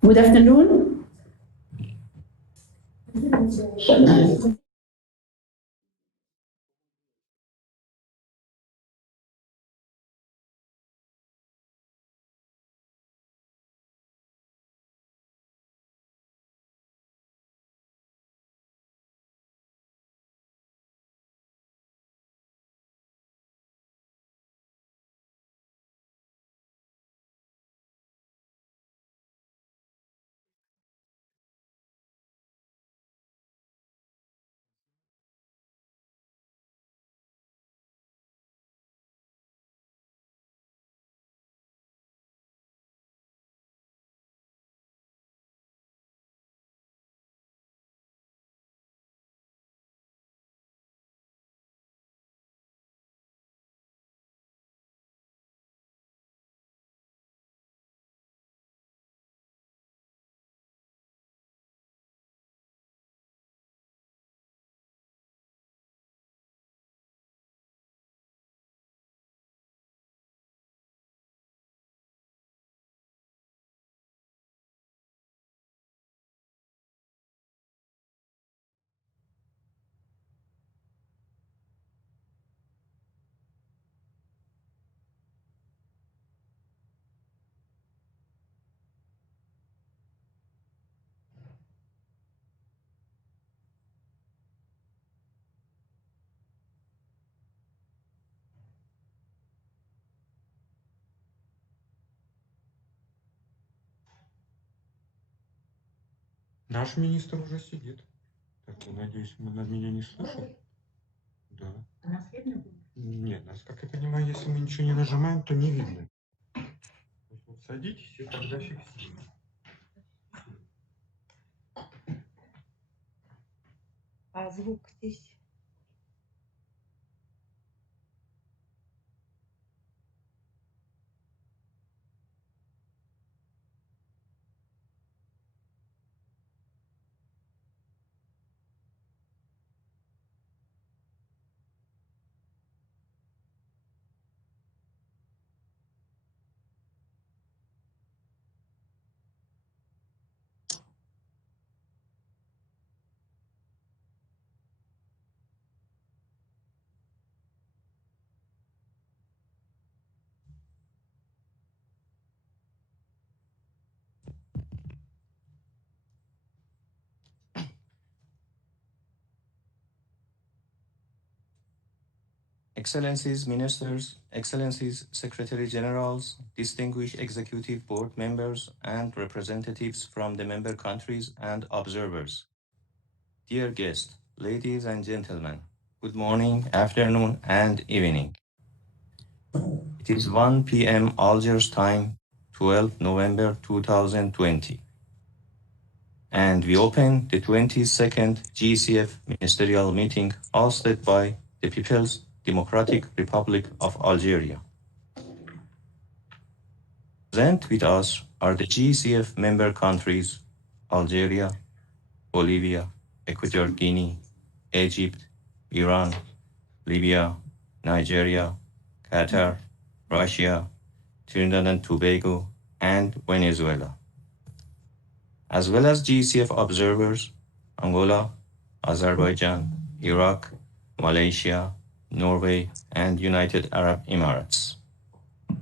Good afternoon. Наш министр уже сидит. Так, я надеюсь, он меня не слышит. Да. А нас видно будет? Нет, нас, как я понимаю, если мы ничего не нажимаем, то не видно. То есть вот садитесь и тогда фиксируем. А звук здесь? Excellencies, Ministers, Excellencies, Secretary Generals, distinguished Executive Board members, and representatives from the member countries and observers. Dear guests, ladies and gentlemen, good morning, afternoon, and evening. It is 1 p.m. Algiers time, 12 November 2020. And we open the 22nd GECF Ministerial meeting hosted by the People's Democratic Republic of Algeria. Present with us are the GECF member countries, Algeria, Bolivia, Equatorial Guinea, Egypt, Iran, Libya, Nigeria, Qatar, Russia, Trinidad and Tobago, and Venezuela. As well as GECF observers, Angola, Azerbaijan, Iraq, Malaysia, Norway, and United Arab Emirates. In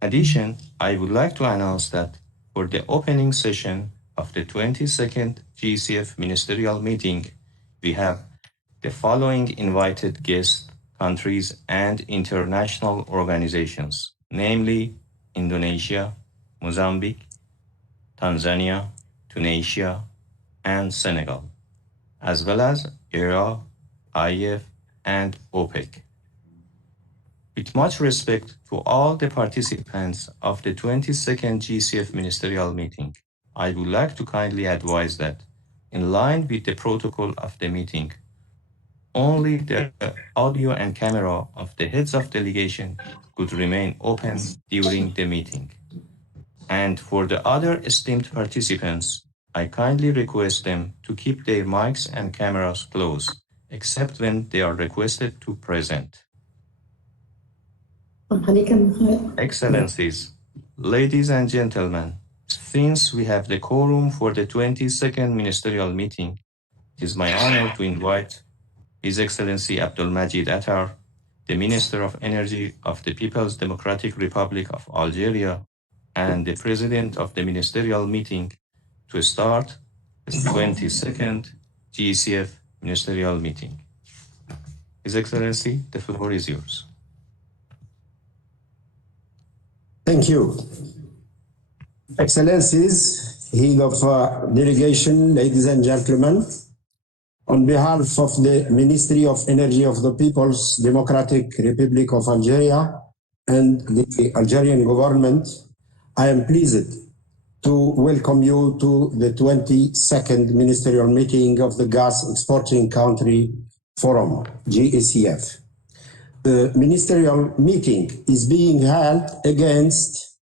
addition, I would like to announce that for the opening session of the 22nd GECF Ministerial meeting, we have the following invited guest countries and international organizations, namely Indonesia, Mozambique, Tanzania, Tunisia, and Senegal, as well as ERA, IF, and OPEC. With much respect to all the participants of the 22nd GECF Ministerial meeting, I would like to kindly advise that, in line with the protocol of the meeting, only the audio and camera of the heads of delegation could remain open during the meeting. And for the other esteemed participants, I kindly request them to keep their mics and cameras closed, except when they are requested to present. Excellencies, Ladies and gentlemen, since we have the quorum for the 22nd ministerial meeting, it is my honor to invite His Excellency Abdulmajid Attar, the Minister of Energy of the People's Democratic Republic of Algeria and the President of the ministerial meeting, to start the 22nd GECF ministerial meeting. His Excellency, the floor is yours. Thank you. Excellencies, Head of Delegation, ladies and gentlemen, on behalf of the Ministry of Energy of the People's Democratic Republic of Algeria and the Algerian government, I am pleased to welcome you to the 22nd ministerial meeting of the Gas Exporting Country Forum, GECF. The ministerial meeting is being held against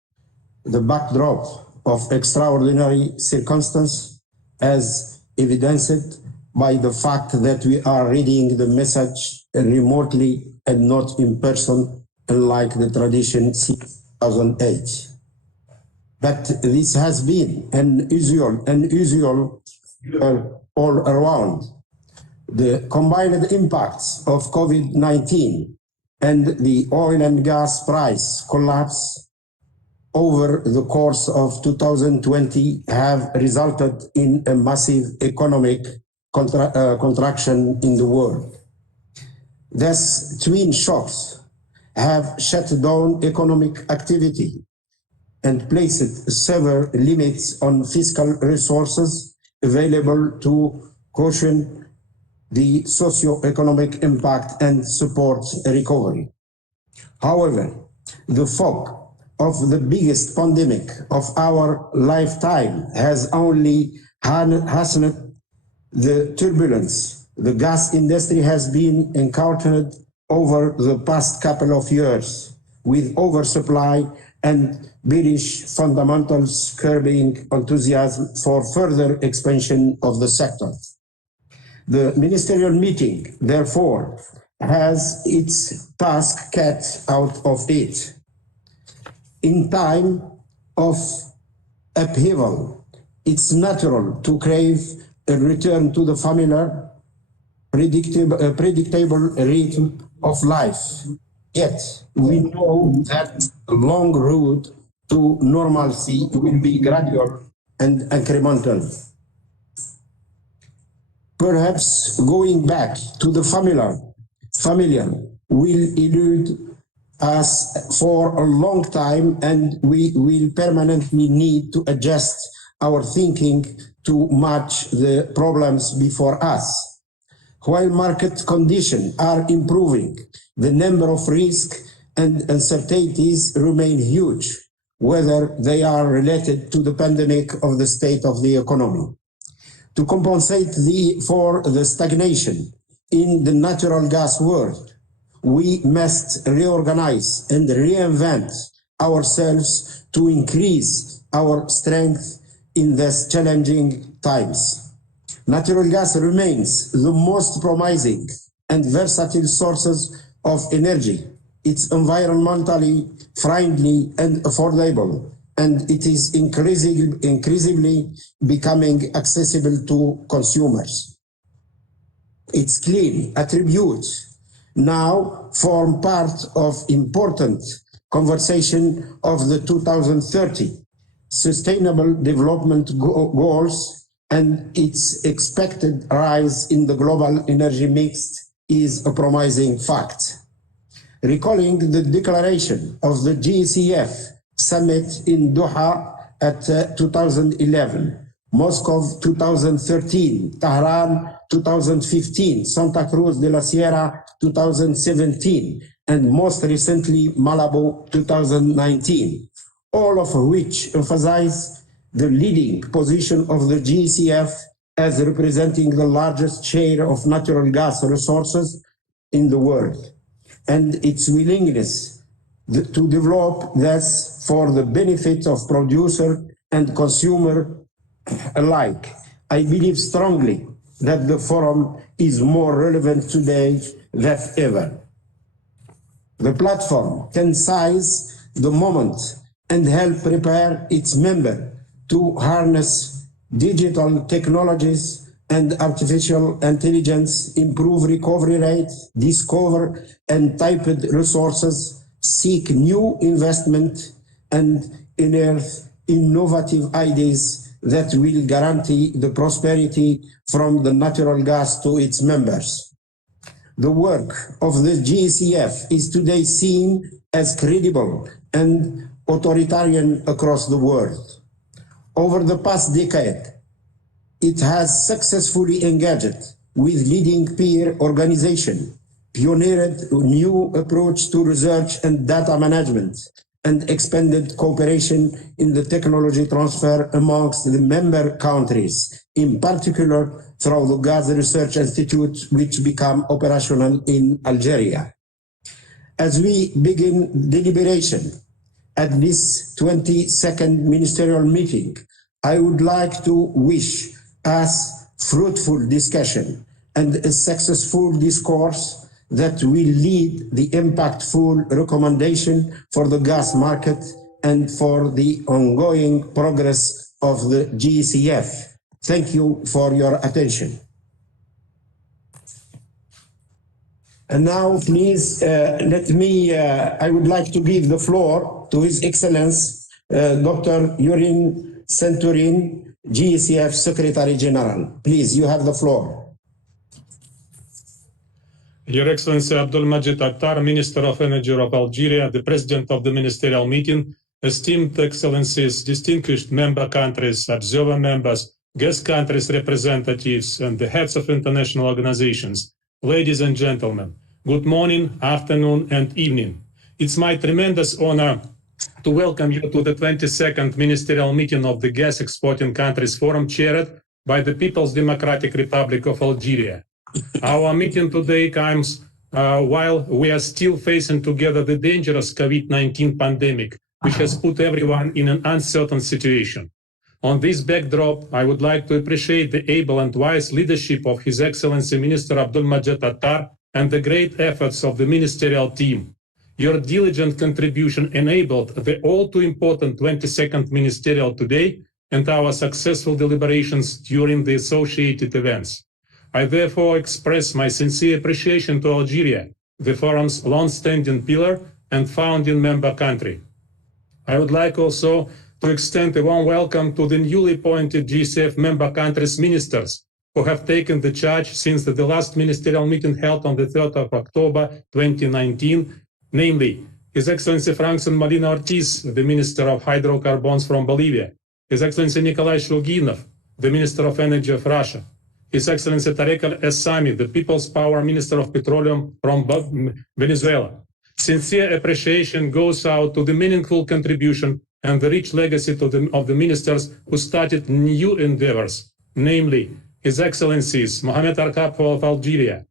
the backdrop of extraordinary circumstances, as evidenced by the fact that we are reading the message remotely and not in person, unlike the tradition since 2008. But this has been unusual all around. The combined impacts of COVID-19 and the oil and gas price collapse over the course of 2020 have resulted in a massive economic contraction in the world. These twin shocks have shut down economic activity and placed severe limits on fiscal resources available to cushion the socio-economic impact and support recovery. However, the fog of the biggest pandemic of our lifetime has only hastened the turbulence the gas industry has been encountered over the past couple of years, with oversupply and bearish fundamentals curbing enthusiasm for further expansion of the sector. The ministerial meeting, therefore, has its task cut out of it. In time of upheaval, it's natural to crave a return to the familiar, predictable rhythm of life. Yet, we know that the long road to normalcy will be gradual and incremental. Perhaps going back to the familiar will elude us for a long time, and we will permanently need to adjust our thinking to match the problems before us. While market conditions are improving, the number of risks and uncertainties remain huge, whether they are related to the pandemic or the state of the economy. To compensate for the stagnation in the natural gas world, we must reorganize and reinvent ourselves to increase our strength in these challenging times. Natural gas remains the most promising and versatile sources of energy. It's environmentally friendly and affordable, and it is increasingly becoming accessible to consumers. Its clean attributes now form part of important conversation of the 2030 Sustainable Development Goals, and its expected rise in the global energy mix is a promising fact. Recalling the declaration of the GECF summit in Doha at 2011, Moscow 2013, Tehran 2015, Santa Cruz de la Sierra 2017, and most recently Malabo 2019, all of which emphasize the leading position of the GECF as representing the largest share of natural gas resources in the world, and its willingness to develop this for the benefit of producer and consumer alike. I believe strongly that the forum is more relevant today than ever. The platform can seize the moment and help prepare its members to harness digital technologies and artificial intelligence, improve recovery rates, discover untapped resources, seek new investment, and unearth innovative ideas that will guarantee the prosperity from the natural gas to its members. The work of the GECF is today seen as credible and authoritarian across the world. Over the past decade, it has successfully engaged with leading peer organizations, pioneered a new approach to research and data management, and expanded cooperation in the technology transfer amongst the member countries, in particular through the Gas Research Institute, which became operational in Algeria. As we begin deliberation at this 22nd ministerial meeting, I would like to wish us fruitful discussion and a successful discourse that will lead the impactful recommendation for the gas market and for the ongoing progress of the GECF. Thank you for your attention. And now, please, I would like to give the floor to His Excellence, Dr. Yurin Centurin, GECF Secretary General. Please, you have the floor. Your Excellency Abdulmajid Attar, Minister of Energy of Algeria, the President of the Ministerial Meeting, esteemed Excellencies, distinguished member countries, observer members, guest countries representatives, and the heads of international organizations, ladies and gentlemen, good morning, afternoon, and evening. It's my tremendous honor to welcome you to the 22nd Ministerial Meeting of the Gas Exporting Countries Forum, chaired by the People's Democratic Republic of Algeria. Our meeting today comes while we are still facing together the dangerous COVID-19 pandemic, which has put everyone in an uncertain situation. On this backdrop, I would like to appreciate the able and wise leadership of His Excellency Minister Abdulmajid Attar and the great efforts of the ministerial team. Your diligent contribution enabled the all too important 22nd Ministerial today and our successful deliberations during the associated events. I therefore express my sincere appreciation to Algeria, the forum's long-standing pillar and founding member country. I would like also to extend a warm welcome to the newly appointed GECF member countries' ministers who have taken the charge since the last ministerial meeting held on the 3rd of October 2019, namely His Excellency Frankson Molina Ortiz, the Minister of Hydrocarbons from Bolivia, His Excellency Nikolai Shulginov, the Minister of Energy of Russia, His Excellency Tarek El-Essami, the People's Power Minister of Petroleum from Venezuela. Sincere appreciation goes out to the meaningful contribution and the rich legacy of the ministers who started new endeavors, namely His Excellencies Mohamed Arkhapov of Algeria,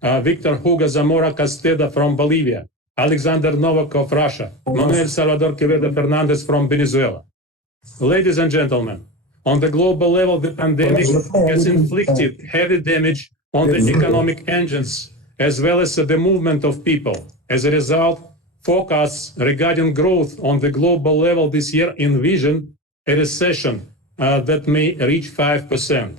Victor Hugo Zamora Casteda from Bolivia, Alexander Novak of Russia, Manuel Salvador Quevedo Fernandez from Venezuela. Ladies and gentlemen, on the global level, the pandemic has inflicted heavy damage on the economic engines as well as the movement of people. As a result, forecasts regarding growth on the global level this year envision a recession that may reach 5%.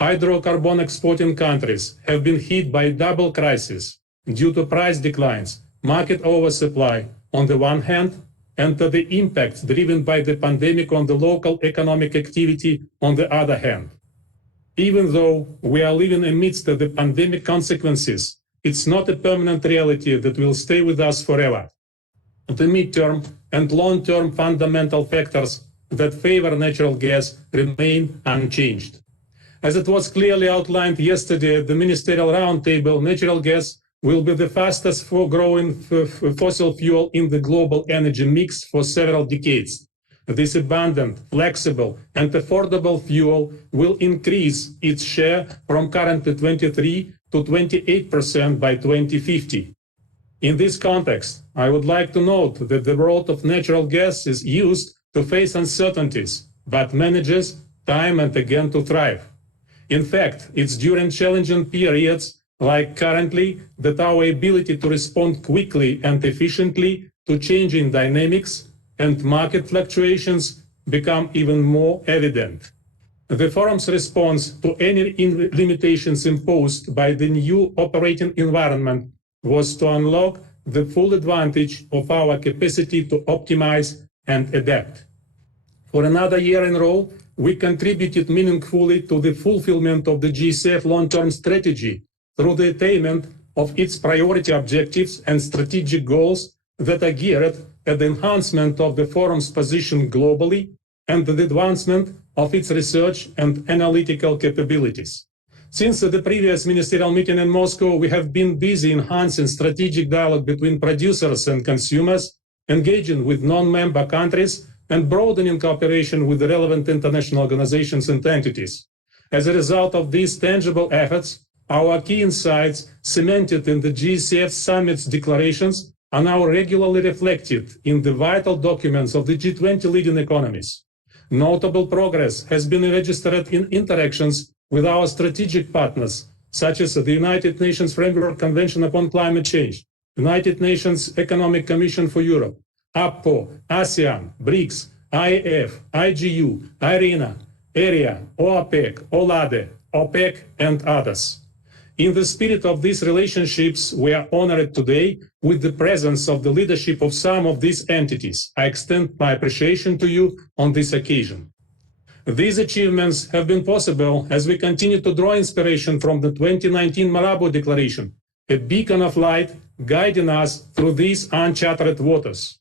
Hydrocarbon exporting countries have been hit by double crisis due to price declines, market oversupply on the one hand, and to the impacts driven by the pandemic on the local economic activity on the other hand. Even though we are living amidst the pandemic consequences, it's not a permanent reality that will stay with us forever. The midterm and long-term fundamental factors that favor natural gas remain unchanged. As it was clearly outlined yesterday at the Ministerial Roundtable, natural gas will be the fastest growing fossil fuel in the global energy mix for several decades. This abundant, flexible, and affordable fuel will increase its share from currently 23% to 28% by 2050. In this context, I would like to note that the world of natural gas is used to face uncertainties, but manages time and again to thrive. In fact, it's during challenging periods like currently that our ability to respond quickly and efficiently to changing dynamics and market fluctuations become even more evident. The forum's response to any limitations imposed by the new operating environment was to unlock the full advantage of our capacity to optimize and adapt. For another year in a row, we contributed meaningfully to the fulfillment of the GECF long-term strategy through the attainment of its priority objectives and strategic goals that are geared at the enhancement of the forum's position globally and the advancement of its research and analytical capabilities. Since the previous ministerial meeting in Moscow, we have been busy enhancing strategic dialogue between producers and consumers, engaging with non-member countries, and broadening cooperation with the relevant international organizations and entities. As a result of these tangible efforts, our key insights cemented in the GECF summit's declarations are now regularly reflected in the vital documents of the G20 leading economies. Notable progress has been registered in interactions with our strategic partners, such as the United Nations Framework Convention upon Climate Change, United Nations Economic Commission for Europe, APCO, ASEAN, BRICS, IAF, IGU, IRENA, AREA, OAPEC, OLADE, OPEC, and others. In the spirit of these relationships, we are honored today with the presence of the leadership of some of these entities. I extend my appreciation to you on this occasion. These achievements have been possible as we continue to draw inspiration from the 2019 Malabo Declaration, a beacon of light guiding us through these uncharted waters.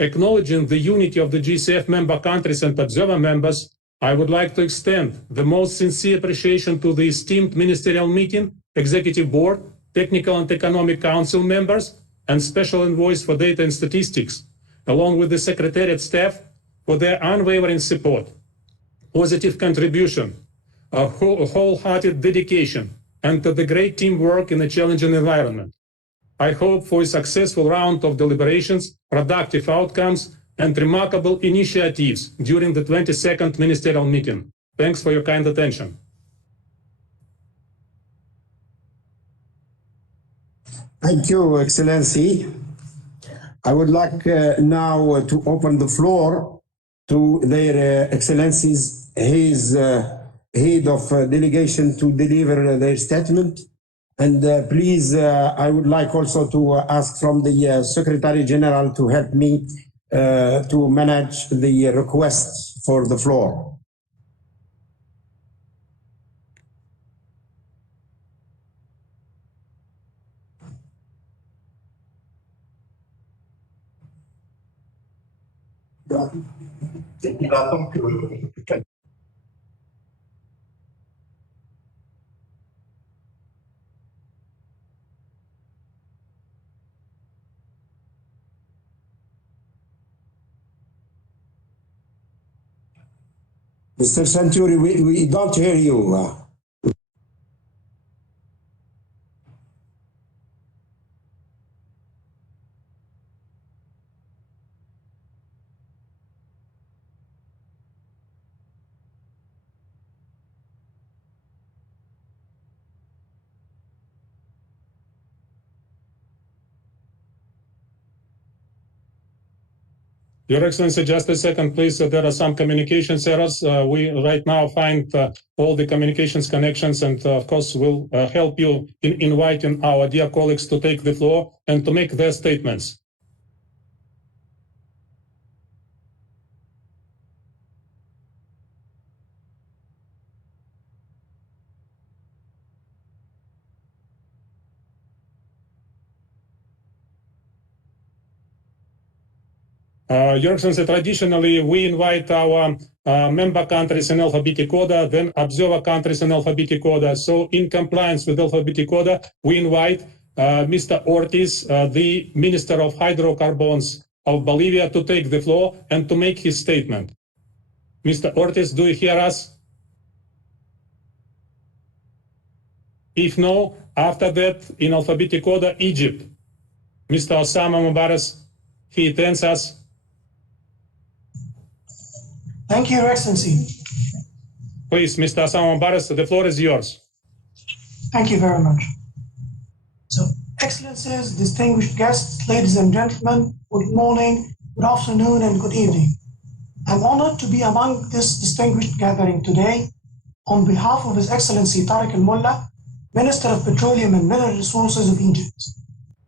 Acknowledging the unity of the GECF member countries and observer members, I would like to extend the most sincere appreciation to the esteemed Ministerial Meeting, Executive Board, Technical and Economic Council members, and Special Envoys for Data and Statistics, along with the Secretariat staff, for their unwavering support, positive contribution, a wholehearted dedication, and to the great teamwork in a challenging environment. I hope for a successful round of deliberations, productive outcomes, and remarkable initiatives during the 22nd Ministerial Meeting. Thanks for your kind attention. Thank you, Excellency. I would like now to open the floor to their Excellencies, his head of delegation, to deliver their statement. And please, I would like also to ask from the Secretary General to help me to manage the requests for the floor. Mr. Centuri, we don't hear you. Your Excellency, just a second, please. There are some communications errors. We right now find all the communications connections, and of course, we'll help you in inviting our dear colleagues to take the floor and to make their statements. Your Excellency, traditionally, we invite our member countries in alphabetic order, then observer countries in alphabetic order. So in compliance with alphabetic order, we invite Mr. Ortiz, the Minister of Hydrocarbons of Bolivia, to take the floor and to make his statement. Mr. Ortiz, do you hear us? If no, after that, in alphabetic order, Egypt. Mr. Osama Mubarak, he attends us. Thank you, Your Excellency. Please, Mr. Osama Mubarak, the floor is yours. Thank you very much. So, Excellencies, distinguished guests, ladies and gentlemen, good morning good afternoon, and good evening. I'm honored to be among this distinguished gathering today on behalf of His Excellency Tariq Al-Mullah, Minister of Petroleum and Mineral Resources of Egypt.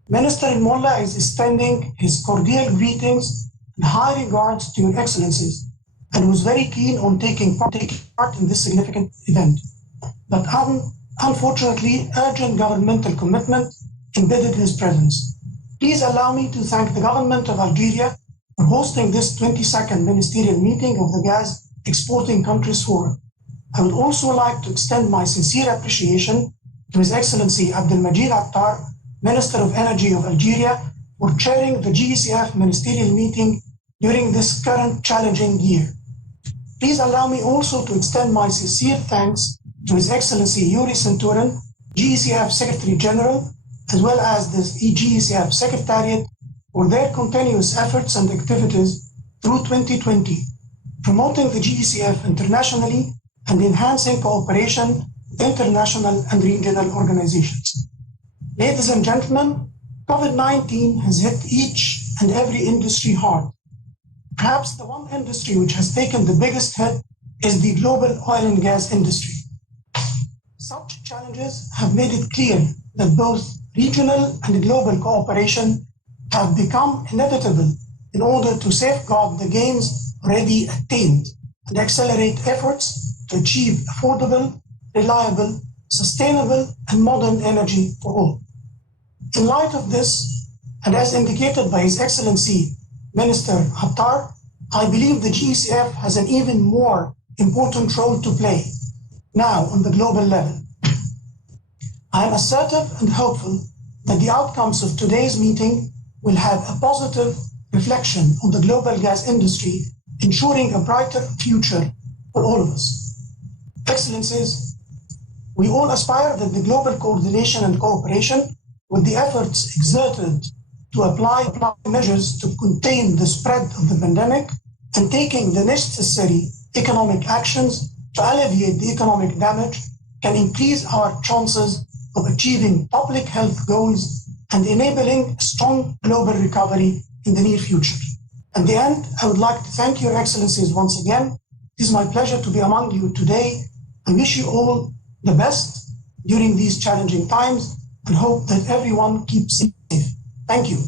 Minister Al-Mullah is extending his cordial greetings and high regards to Your Excellencies, and was very keen on taking part in this significant event. But unfortunately, urgent governmental commitment impeded his presence. Please allow me to thank the government of Algeria for hosting this 22nd ministerial meeting of the Gas Exporting Countries Forum. I would also like to extend my sincere appreciation to His Excellency Abdelmajid Attar, Minister of Energy of Algeria, for chairing the GECF ministerial meeting during this current challenging year. Please allow me also to extend my sincere thanks to His Excellency Yuri Santurin, GECF Secretary General, as well as the GECF Secretariat for their continuous efforts and activities through 2020, promoting the GECF internationally and enhancing cooperation with international and regional organizations. Ladies and gentlemen, COVID-19 has hit each and every industry hard. Perhaps the one industry which has taken the biggest hit is the global oil and gas industry. Such challenges have made it clear that both regional and global cooperation have become inevitable in order to safeguard the gains already attained and accelerate efforts to achieve affordable, reliable, sustainable, and modern energy for all. In light of this, and as indicated by His Excellency Minister Attar, I believe the GECF has an even more important role to play now on the global level. I am assertive and hopeful that the outcomes of today's meeting will have a positive reflection on the global gas industry, ensuring a brighter future for all of us. Excellencies, we all aspire that the global coordination and cooperation with the efforts exerted to apply measures to contain the spread of the pandemic and taking the necessary economic actions to alleviate the economic damage can increase our chances of achieving public health goals and enabling strong global recovery in the near future. At the end, I would like to thank Your Excellencies once again. It is my pleasure to be among you today. I wish you all the best during these challenging times and hope that everyone keeps safe. Thank you.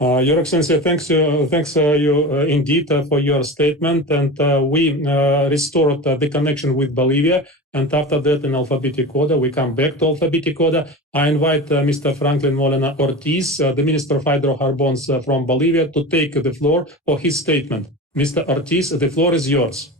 Your Excellency, thanks you indeed for your statement, and we restored the connection with Bolivia, and after that in alphabetic order, we come back to alphabetic order. I invite Mr. Franklin Molina Ortiz, the Minister of Hydrocarbons from Bolivia, to take the floor for his statement. Mr. Ortiz, the floor is yours.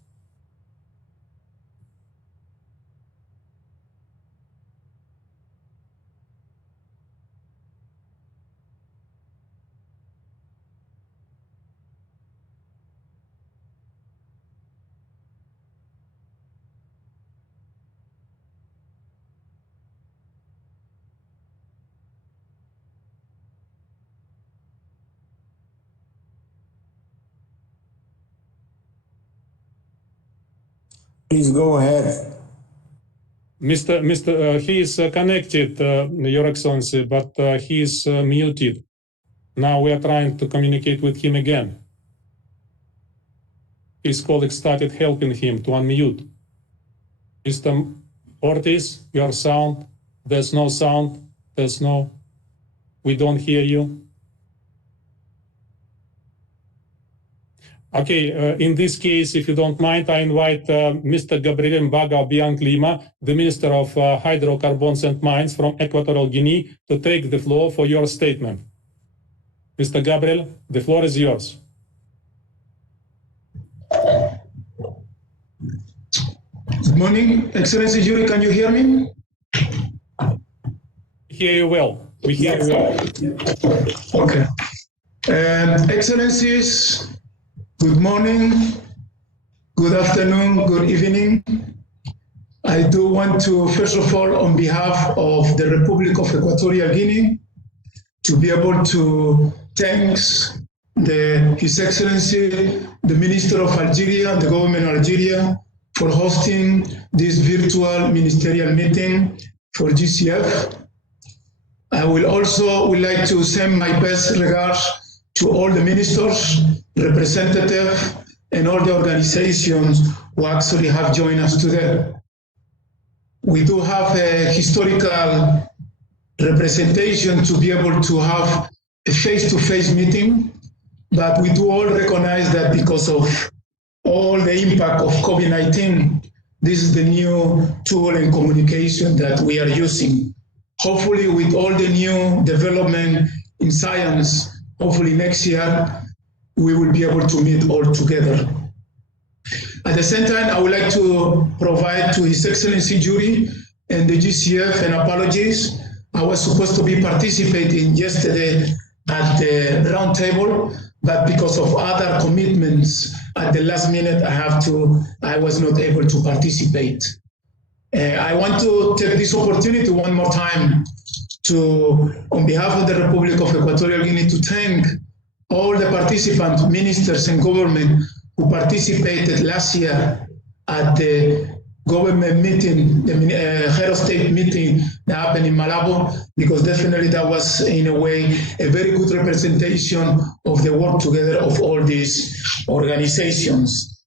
Please go ahead. He is connected, Your Excellency, but he is muted. Now we are trying to communicate with him again. His colleagues started helping him to unmute. Mr. Ortiz, your sound, there's no sound, we don't hear you. Okay, in this case, if you don't mind, I invite Mr. Gabriel Mbaga Bianclima, the Minister of Hydrocarbons and Mines from Equatorial Guinea, to take the floor for your statement. Mr. Gabriel, the floor is yours. Good morning, Excellency Yuri, can you hear me? We hear you well. We hear you well. Okay. Excellencies, good morning, good afternoon, good evening. I do want to, first of all, on behalf of the Republic of Equatorial Guinea, to be able to thank His Excellency, the Minister of Algeria, the government of Algeria, for hosting this virtual ministerial meeting for GCF. I will also would like to send my best regards to all the ministers, representatives, and all the organizations who actually have joined us today. We do have a historical representation to be able to have a face-to-face meeting, but we do all recognize that because of all the impact of COVID-19, this is the new tool in communication that we are using. Hopefully with all the new development in science, hopefully next year, we will be able to meet all together. At the same time, I would like to provide to His Excellency Jury and the GCF an apologies. I was supposed to be participating yesterday at the round table, but because of other commitments at the last minute, I was not able to participate. I want to take this opportunity one more time to, on behalf of the Republic of Equatorial Guinea, to thank all the participants, ministers and government who participated last year at the government meeting, the head of state meeting that happened in Malabo, because definitely that was in a way a very good representation of the work together of all these organizations.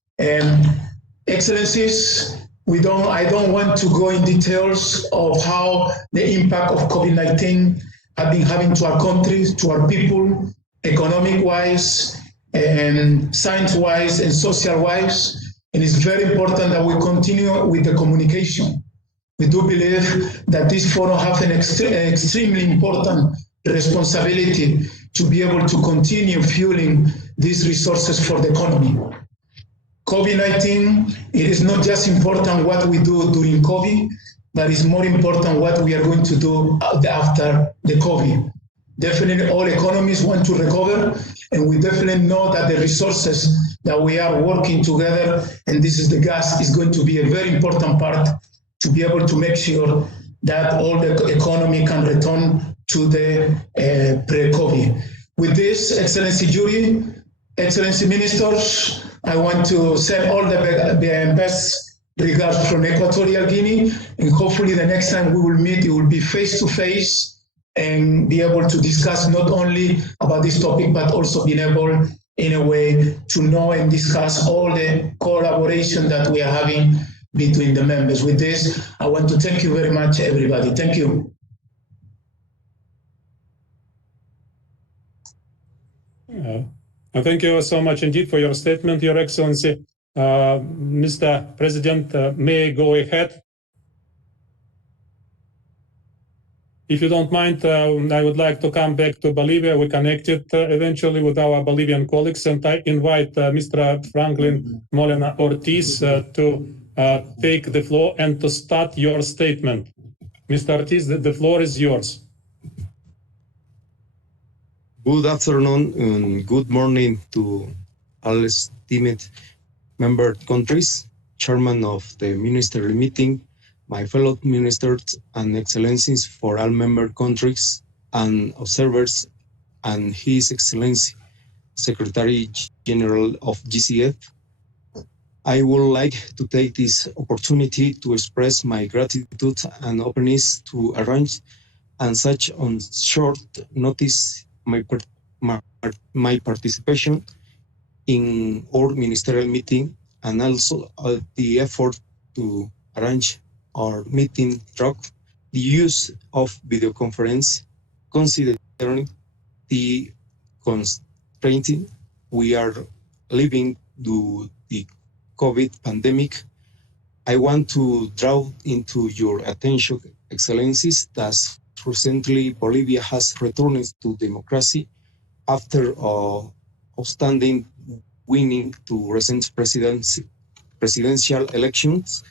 Excellencies, I don't want to go in details of how the impact of COVID-19 have been having to our countries, to our people, economic-wise, and science-wise, and social-wise. And it's very important that we continue with the communication. We do believe that this forum has an extremely important responsibility to be able to continue fueling these resources for the economy. COVID-19, it is not just important what we do during COVID, but it's more important what we are going to do after the COVID. Definitely all economies want to recover, and we definitely know that the resources that we are working together, and this is the gas, is going to be a very important part to be able to make sure that all the economy can return to the pre-COVID. With this, Excellency Jury, Excellency Ministers, I want to send all the best regards from Equatorial Guinea, and hopefully the next time we will meet, it will be face-to-face and be able to discuss not only about this topic, but also being able, in a way, to know and discuss all the collaboration that we are having between the members. With this, I want to thank you very much, everybody. Thank you. Thank you so much indeed for your statement, Your Excellency. Mr. President, may I go ahead? If you don't mind, I would like to come back to Bolivia. We connected eventually with our Bolivian colleagues, and I invite Mr. Franklin Molina Ortiz to take the floor and to start your statement. Mr. Ortiz, the floor is yours. Good afternoon and good morning to all esteemed member countries, chairman of the ministerial meeting, my fellow ministers and excellencies for all member countries and observers, and His Excellency, Secretary General of GCF. I would like to take this opportunity to express my gratitude and openness to arrange and such on short notice my participation in our ministerial meeting, and also the effort to arrange our meeting through the use of video conference, considering the constraint we are living due to the COVID pandemic. I want to draw into your attention, Excellencies, that recently Bolivia has returned to democracy after outstanding winning to recent presidential elections.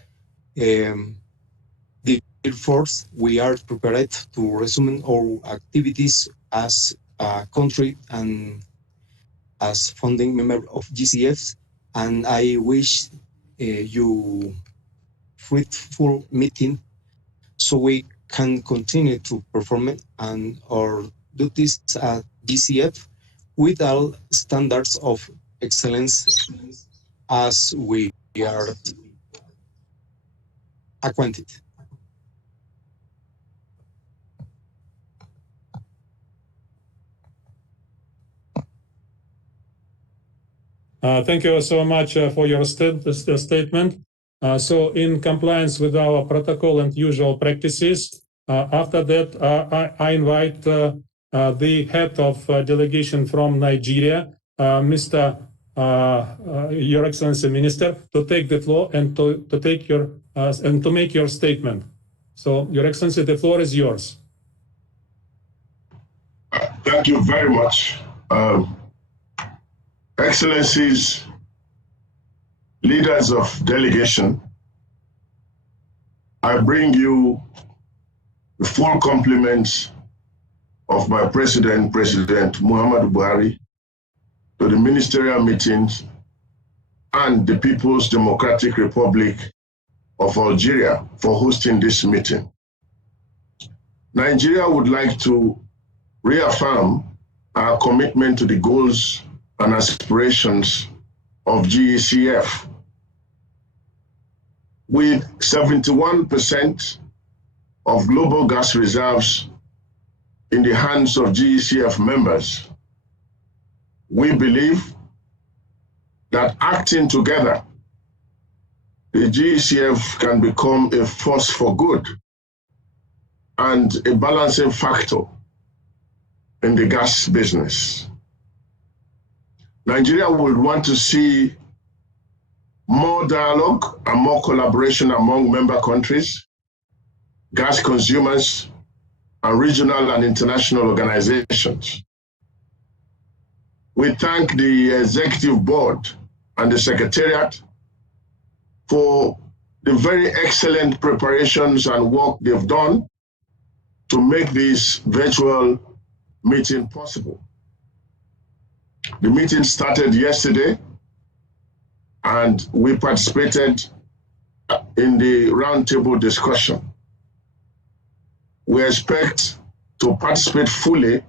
Therefore, we are prepared to resume our activities as a country and as founding member of GCF, and I wish you fruitful meeting so we can continue to perform and our duties at GCF with all standards of excellence as we are acquainted. Thank you so much for your statement. So in compliance with our protocol and usual practices, after that, I invite the head of delegation from Nigeria, Mr. Your Excellency Minister, to take the floor and to take your and to make your statement. So, Your Excellency, the floor is yours. Thank you very much. Excellencies, leaders of delegation, I bring you the full compliments of my President Muhammadu Buhari, to the ministerial meetings and the People's Democratic Republic of Algeria for hosting this meeting. Nigeria would like to reaffirm our commitment to the goals and aspirations of GECF. With 71% of global gas reserves in the hands of GECF members, we believe that acting together, the GECF can become a force for good and a balancing factor in the gas business. Nigeria would want to see more dialogue and more collaboration among member countries, gas consumers, and regional and international organizations. We thank the Executive Board and the Secretariat for the very excellent preparations and work they've done to make this virtual meeting possible. The meeting started yesterday, and we participated in the roundtable discussion. We expect to participate fully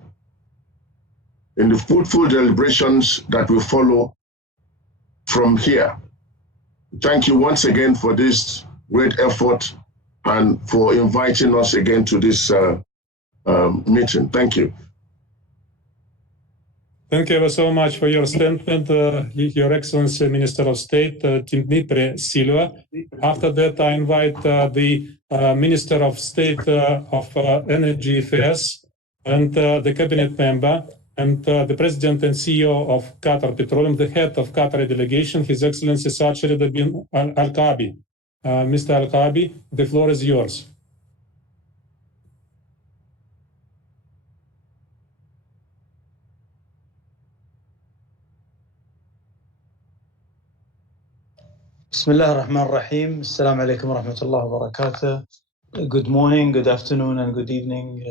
in the fruitful deliberations that will follow from here. Thank you once again for this great effort and for inviting us again to this meeting. Thank you. Thank you so much for your statement, Your Excellency Minister of State, Dimitri Silva. After that, I invite the Minister of State of Energy Affairs and the Cabinet member and the President and CEO of Qatar Petroleum, the head of Qatar delegation, His Excellency Sachir bin Al-Kaabi. Mr. Al-Kaabi, the floor is yours. بسم الله الرحمن الرحيم. السلام عليكم ورحمة الله وبركاته. Good morning, good afternoon, and good evening,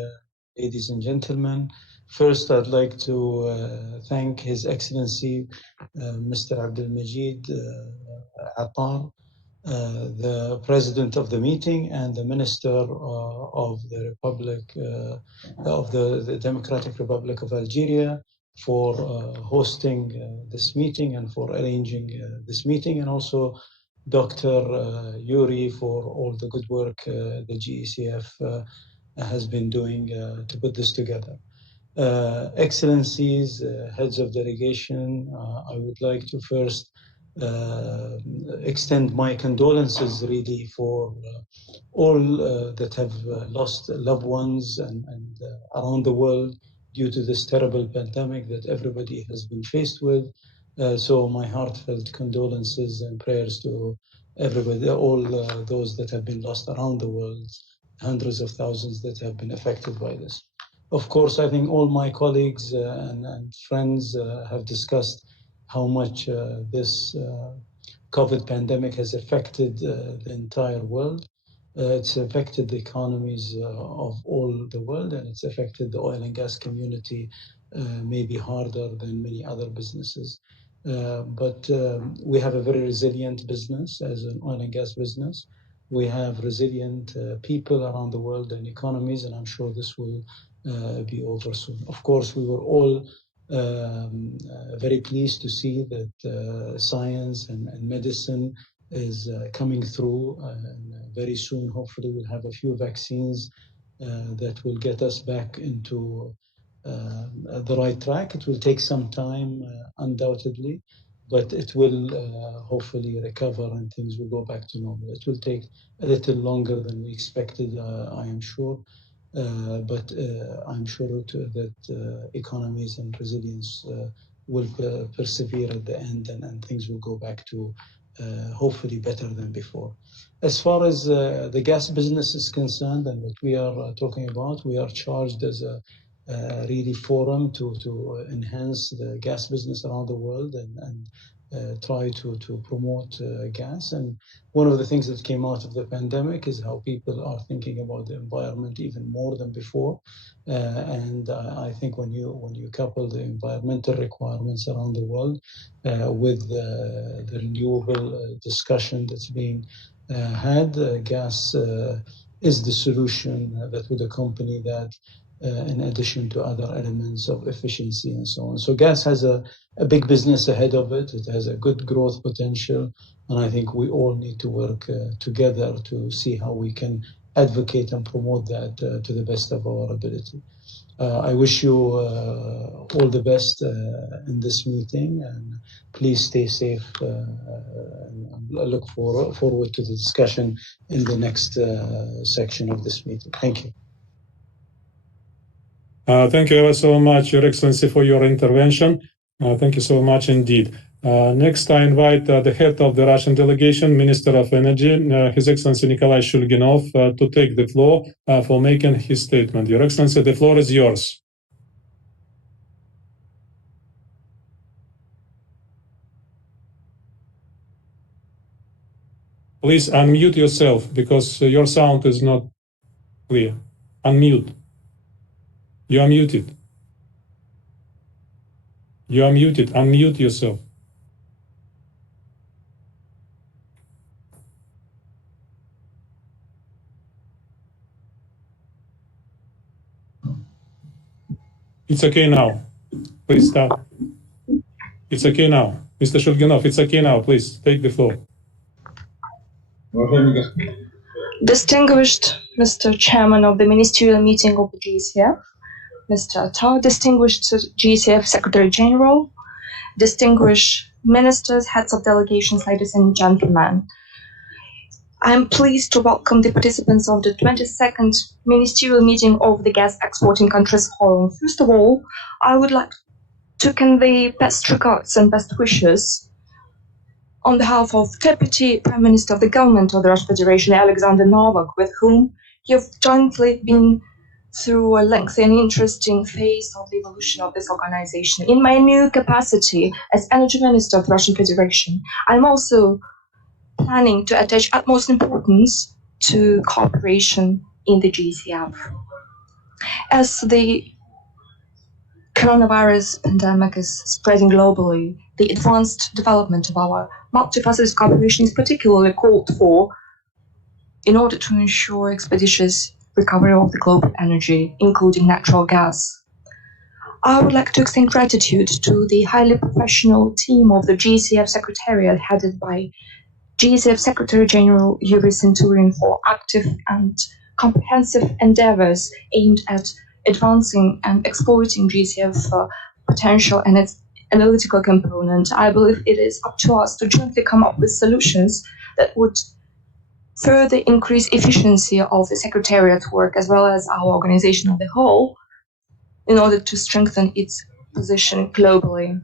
ladies and gentlemen. First, I'd like to thank His Excellency Mr. Abdul Majid Attar, the President of the meeting, and the Minister of the Republic of the Democratic Republic of Algeria for hosting this meeting and for arranging this meeting, and also Dr. Yuri for all the good work the GECF has been doing to put this together. Excellencies, heads of delegation, I would like to first extend my condolences really for all that have lost loved ones and around the world due to this terrible pandemic that everybody has been faced with. So my heartfelt condolences and prayers to everybody, all those that have been lost around the world, hundreds of thousands that have been affected by this. Of course, I think all my colleagues and friends have discussed how much this COVID pandemic has affected the entire world. It's affected the economies of all the world, and it's affected the oil and gas community maybe harder than many other businesses. But we have a very resilient business as an oil and gas business. We have resilient people around the world and economies, and I'm sure this will be over soon. Of course, we were all very pleased to see that science and medicine is coming through, and very soon, hopefully, we'll have a few vaccines that will get us back into the right track. It will take some time, undoubtedly, but it will hopefully recover and things will go back to normal. It will take a little longer than we expected, I am sure, but I'm sure that economies and resilience will persevere at the end, and things will go back to hopefully better than before. As far as the gas business is concerned and what we are talking about, we are charged as a really forum to enhance the gas business around the world and try to promote gas. And one of the things that came out of the pandemic is how people are thinking about the environment even more than before. And I think when you couple the environmental requirements around the world with the renewable discussion that's being had, gas is the solution that would accompany that, in addition to other elements of efficiency and so on. So gas has a big business ahead of it. It has a good growth potential. And I think we all need to work together to see how we can advocate and promote that to the best of our ability. I wish you all the best in this meeting, and please stay safe. And I look forward to the discussion in the next section of this meeting. Thank you. Thank you ever so much, Your Excellency, for your intervention. Thank you so much indeed. Next, I invite the head of the Russian delegation, Minister of Energy, His Excellency Nikolai Shulginov, to take the floor for making his statement. Your Excellency, the floor is yours. Please unmute yourself because your sound is not clear. Unmute. You are muted. You are muted. Unmute yourself. It's okay now. Please start. It's okay now. Mr. Shulginov, it's okay now. Please take the floor. Distinguished Mr. Chairman of the Ministerial Meeting of the GECF, Mr. Attar, distinguished GECF Secretary General, distinguished ministers, heads of delegations, ladies and gentlemen. I am pleased to welcome the participants of the 22nd Ministerial Meeting of the Gas Exporting Countries Forum. First of all, I would like to convey best regards and best wishes on behalf of Deputy Prime Minister of the Government of the Russian Federation, Alexander Novak, with whom you've jointly been through a lengthy and interesting phase of the evolution of this organization. In my new capacity as Energy Minister of the Russian Federation, I'm also planning to attach utmost importance to cooperation in the GECF. As the coronavirus pandemic is spreading globally, the advanced development of our multifaceted cooperation is particularly called for in order to ensure expeditious recovery of the global energy, including natural gas. I would like to extend gratitude to the highly professional team of the GECF Secretariat headed by GECF Secretary General Yuri Centurion for active and comprehensive endeavors aimed at advancing and exploiting GECF potential and its analytical component. I believe it is up to us to jointly come up with solutions that would further increase efficiency of the Secretariat work as well as our organization as a whole in order to strengthen its position globally.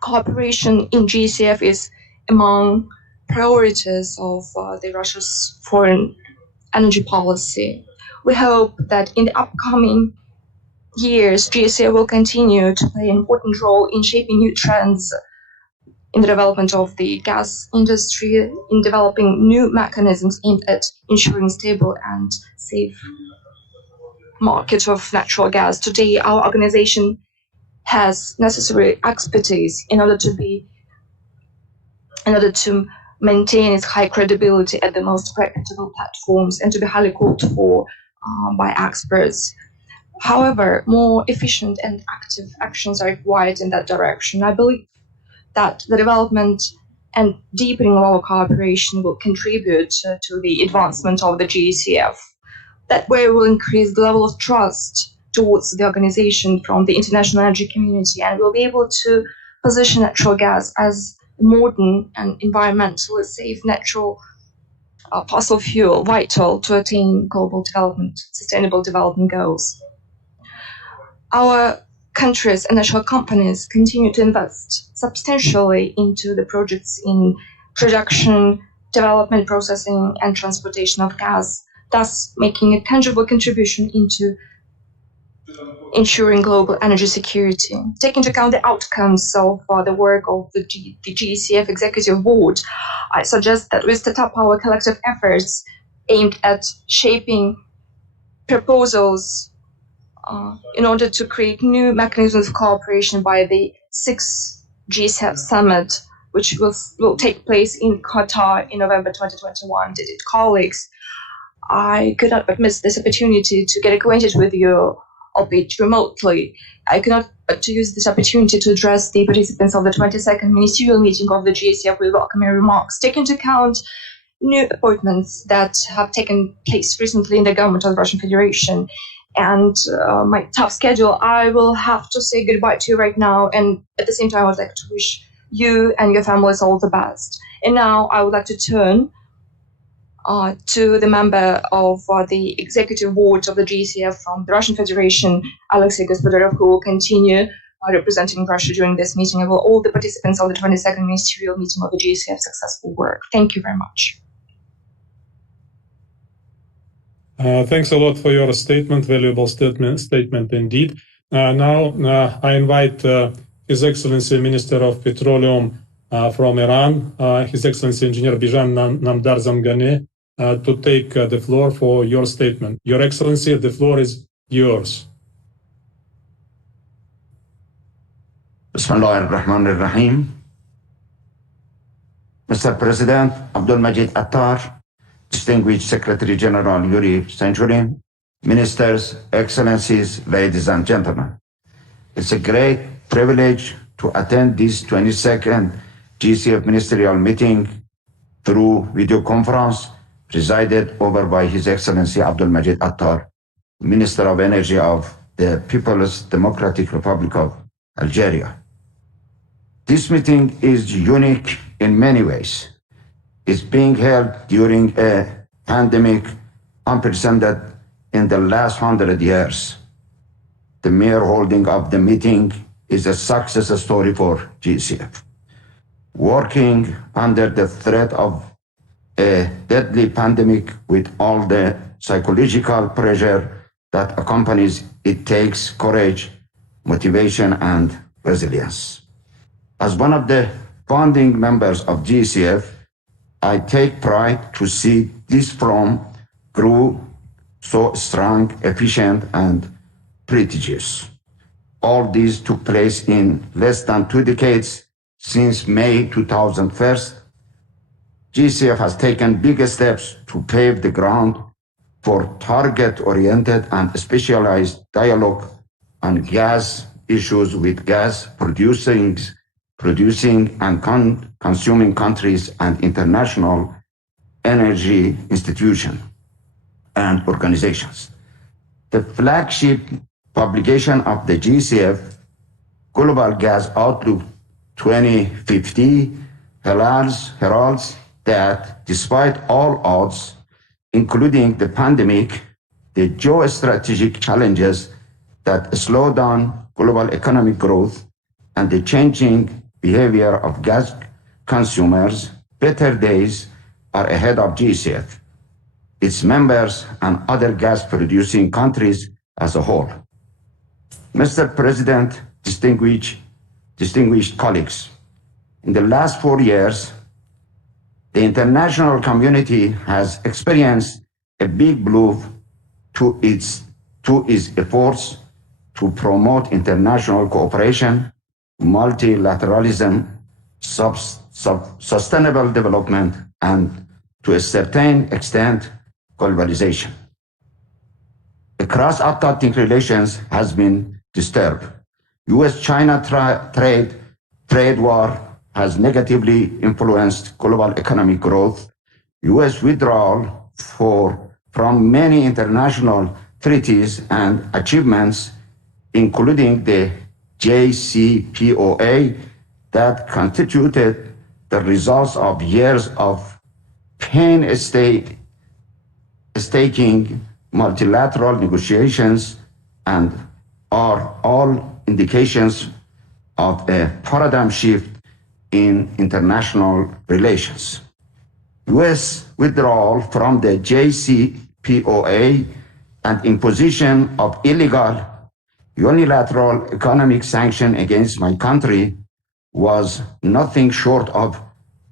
Cooperation in GECF is among priorities of the Russia's foreign energy policy. We hope that in the upcoming years, GECF will continue to play an important role in shaping new trends in the development of the gas industry, in developing new mechanisms aimed at ensuring stable and safe market of natural gas. Today, our organization has necessary expertise in order to maintain its high credibility at the most reputable platforms and to be highly called for by experts. However, more efficient and active actions are required in that direction. I believe that the development and deepening of our cooperation will contribute to the advancement of the GECF. That way will increase the level of trust towards the organization from the international energy community, and we'll be able to position natural gas as modern and environmentally safe natural fossil fuel vital to attain global development, sustainable development goals. Our countries and national companies continue to invest substantially into the projects in production, development, processing, and transportation of gas, thus making a tangible contribution into ensuring global energy security. Taking into account the outcomes of the work of the GECF Executive Board, I suggest that we step up our collective efforts aimed at shaping proposals in order to create new mechanisms of cooperation by the 6th GECF Summit, which will take place in Qatar in November 2021. Dear colleagues, I could not but miss this opportunity to get acquainted with you, albeit remotely. I could not but to use this opportunity to address the participants of the 22nd Ministerial meeting of the GECF with welcoming remarks. Take into account new appointments that have taken place recently in the government of the Russian Federation and my tough schedule, I will have to say goodbye to you right now. And at the same time, I would like to wish you and your families all the best. And now I would like to turn to the member of the executive board of the GECF from the Russian Federation, Alexei Gospodarov, who will continue representing Russia during this meeting, and all the participants of the 22nd Ministerial meeting of the GECF successful work. Thank you very much. Thanks a lot for your statement, valuable statement indeed. Now I invite His Excellency Minister of Petroleum from Iran, His Excellency Engineer Bijan Namdar Zamgani, to take the floor for your statement. Your Excellency, the floor is yours. Bismillah ar-Rahman ar-Rahim. Mr. President Abdulmajid Attar, Distinguished Secretary General Yuri Sanjurin, Ministers, Excellencies, ladies and gentlemen. It's a great privilege to attend this 22nd GECF Ministerial meeting through video conference presided over by His Excellency Abdulmajid Attar, Minister of Energy of the People's Democratic Republic of Algeria. This meeting is unique in many ways. It's being held during a pandemic unprecedented in the last 100 years. The mere holding of the meeting is a success story for GECF. Working under the threat of a deadly pandemic with all the psychological pressure that accompanies it takes courage, motivation, and resilience. As one of the founding members of GECF, I take pride to see this firm grew so strong, efficient, and prestigious. All this took place in less than 2 decades since May 2001. GECF has taken big steps to pave the ground for target-oriented and specialized dialogue on gas issues with gas producing and consuming countries and international energy institutions and organizations. The flagship publication of the GECF, Global Gas Outlook 2050, heralds that despite all odds, including the pandemic, the geostrategic challenges that slow down global economic growth, and the changing behavior of gas consumers, better days are ahead of GECF, its members, and other gas-producing countries as a whole. Mr. President, distinguished colleagues, in the last 4 years, the international community has experienced a big blow to its efforts to promote international cooperation, multilateralism, sustainable development, and to a certain extent, globalization. The cross-Atlantic relations has been disturbed. U.S.-China trade war has negatively influenced global economic growth. U.S. withdrawal from many international treaties and achievements, including the JCPOA, that constituted the results of years of painstaking multilateral negotiations and are all indications of a paradigm shift in international relations. U.S. withdrawal from the JCPOA and imposition of illegal unilateral economic sanction against my country was nothing short of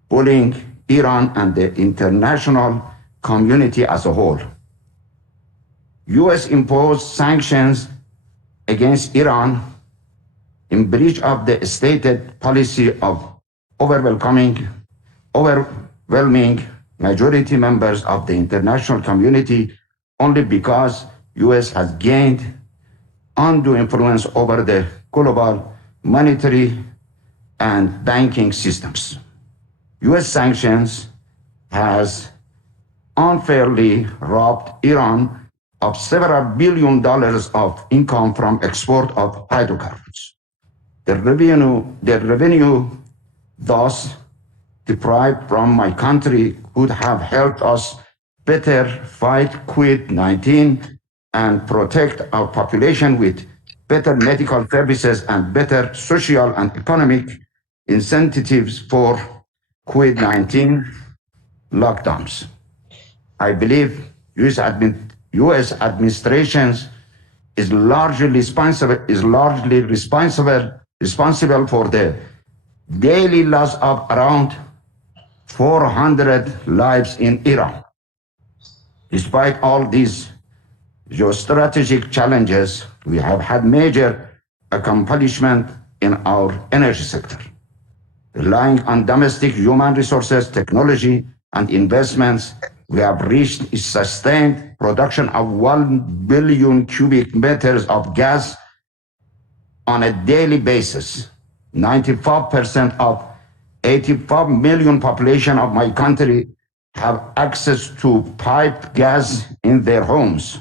bullying Iran and the international community as a whole. U.S. imposed sanctions against Iran in breach of the stated policy of overwhelming majority members of the international community only because U.S. has gained undue influence over the global monetary and banking systems. U.S. sanctions has unfairly robbed Iran of several $billion of income from export of hydrocarbons. The revenue thus deprived from my country could have helped us better fight COVID-19 and protect our population with better medical services and better social and economic incentives for COVID-19 lockdowns. I believe U.S. administration is largely responsible for the daily loss of around 400 lives in Iran. Despite all these geostrategic challenges, we have had major accomplishment in our energy sector. Relying on domestic human resources, technology, and investments, we have reached a sustained production of 1 billion cubic meters of gas on a daily basis. 95% of 85 million population of my country have access to piped gas in their homes.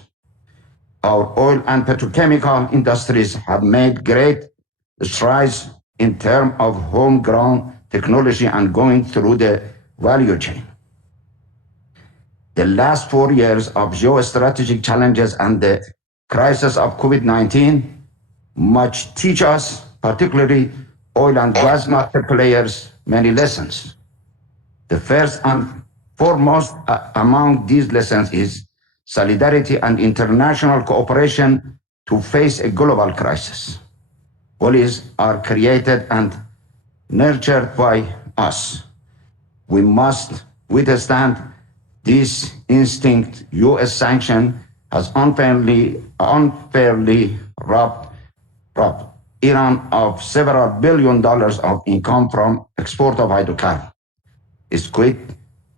Our oil and petrochemical industries have made great strides in terms of homegrown technology and going through the value chain. The last 4 years of geostrategic challenges and the crisis of COVID-19 much teach us, particularly oil and gas market players, many lessons. The first and foremost among these lessons is solidarity and international cooperation to face a global crisis. Policies are created and nurtured by us. We must withstand this instinct. U.S. sanction has unfairly robbed Iran of several $1 billion of income from export of hydrocarbons. It's quite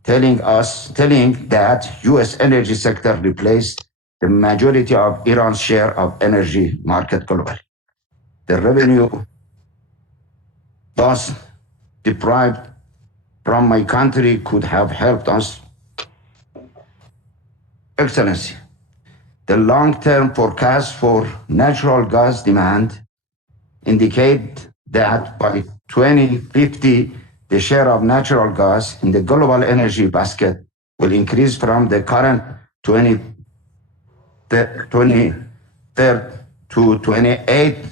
telling that U.S. energy sector replaced the majority of Iran's share of energy market globally. The revenue thus deprived from my country could have helped us. Excellency, the long-term forecast for natural gas demand indicate that by 2050, the share of natural gas in the global energy basket will increase from the current 23rd to 28th.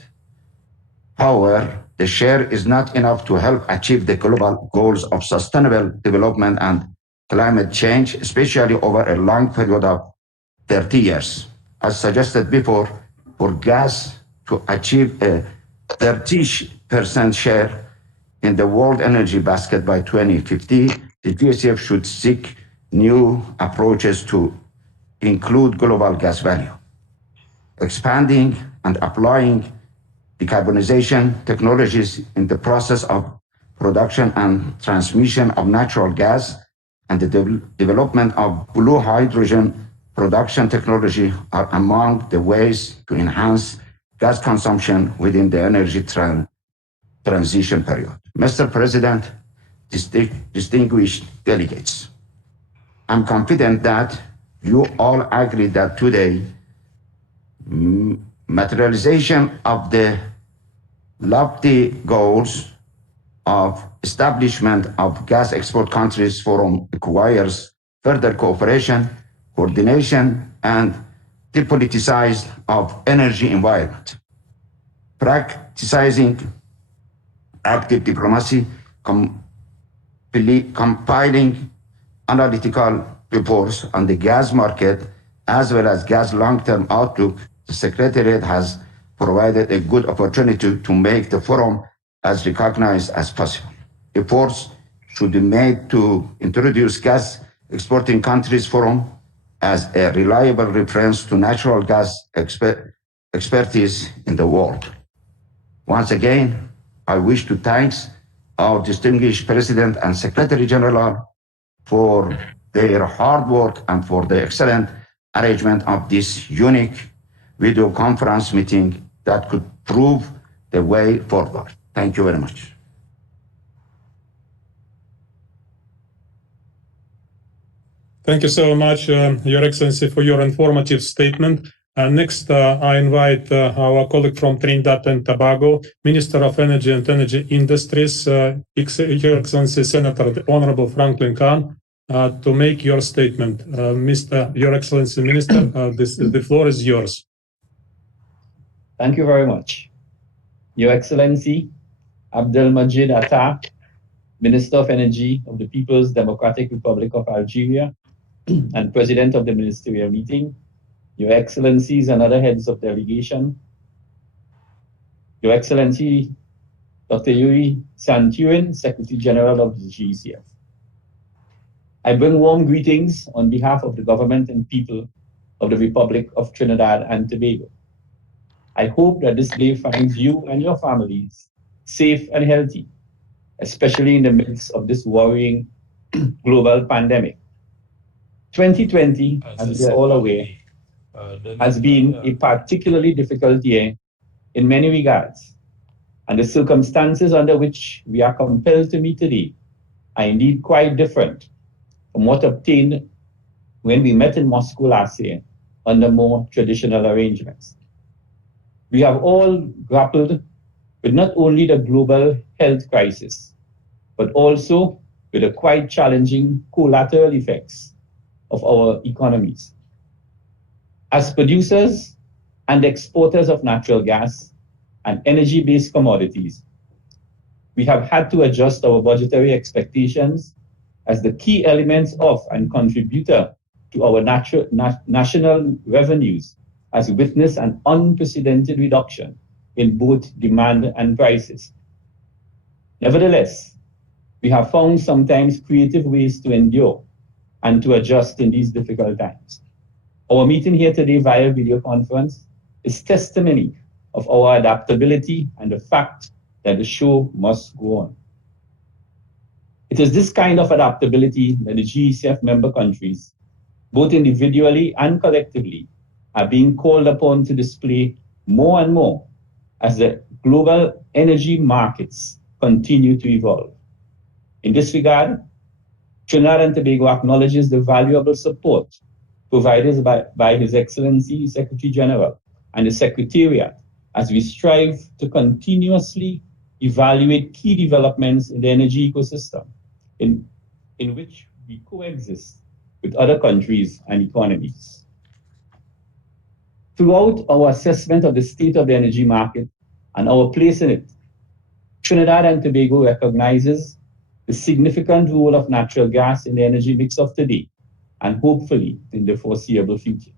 However, the share is not enough to help achieve the global goals of sustainable development and climate change, especially over a long period of 30 years. As suggested before, for gas to achieve a 30% share in the world energy basket by 2050, the GECF should seek new approaches to include global gas value. Expanding and applying decarbonization technologies in the process of production and transmission of natural gas and the development of blue hydrogen production technology are among the ways to enhance gas consumption within the energy transition period. Mr. President, distinguished delegates, I'm confident that you all agree that today, materialization of the lofty goals of establishment of gas export countries forum requires further cooperation, coordination, and depoliticization of energy environment. Practicing active diplomacy, compiling analytical reports on the gas market as well as gas long-term outlook, the Secretariat has provided a good opportunity to make the forum as recognized as possible. Efforts should be made to introduce gas exporting countries forum as a reliable reference to natural gas expertise in the world. Once again, I wish to thank our distinguished President and Secretary General for their hard work and for the excellent arrangement of this unique video conference meeting that could prove the way forward. Thank you very much. Thank you so much, Your Excellency, for your informative statement. Next, I invite our colleague from Trinidad and Tobago, Minister of Energy and Energy Industries, Your Excellency Senator the Honorable Franklin Khan, to make your statement. Your Excellency Minister, the floor is yours. Thank you very much. Your Excellency Abdelmajid Attar, Minister of Energy of the People's Democratic Republic of Algeria and President of the Ministerial Meeting, Your Excellencies and other heads of delegation, Your Excellency Dr. Yuri Santurin, Secretary General of the GECF. I bring warm greetings on behalf of the government and people of the Republic of Trinidad and Tobago. I hope that this day finds you and your families safe and healthy, especially in the midst of this worrying global pandemic. 2020, as we are all aware, has been a particularly difficult year in many regards, and the circumstances under which we are compelled to meet today are indeed quite different from what obtained when we met in Moscow last year under more traditional arrangements. We have all grappled with not only the global health crisis, but also with the quite challenging collateral effects of our economies. As producers and exporters of natural gas and energy-based commodities, we have had to adjust our budgetary expectations as the key elements of and contributor to our national revenues has witnessed an unprecedented reduction in both demand and prices. Nevertheless, we have found sometimes creative ways to endure and to adjust in these difficult times. Our meeting here today via video conference is testimony of our adaptability and the fact that the show must go on. It is this kind of adaptability that the GECF member countries, both individually and collectively, are being called upon to display more and more as the global energy markets continue to evolve. In this regard, Trinidad and Tobago acknowledges the valuable support provided by His Excellency Secretary General and the Secretariat as we strive to continuously evaluate key developments in the energy ecosystem in which we coexist with other countries and economies. Throughout our assessment of the state of the energy market and our place in it, Trinidad and Tobago recognizes the significant role of natural gas in the energy mix of today and hopefully in the foreseeable future.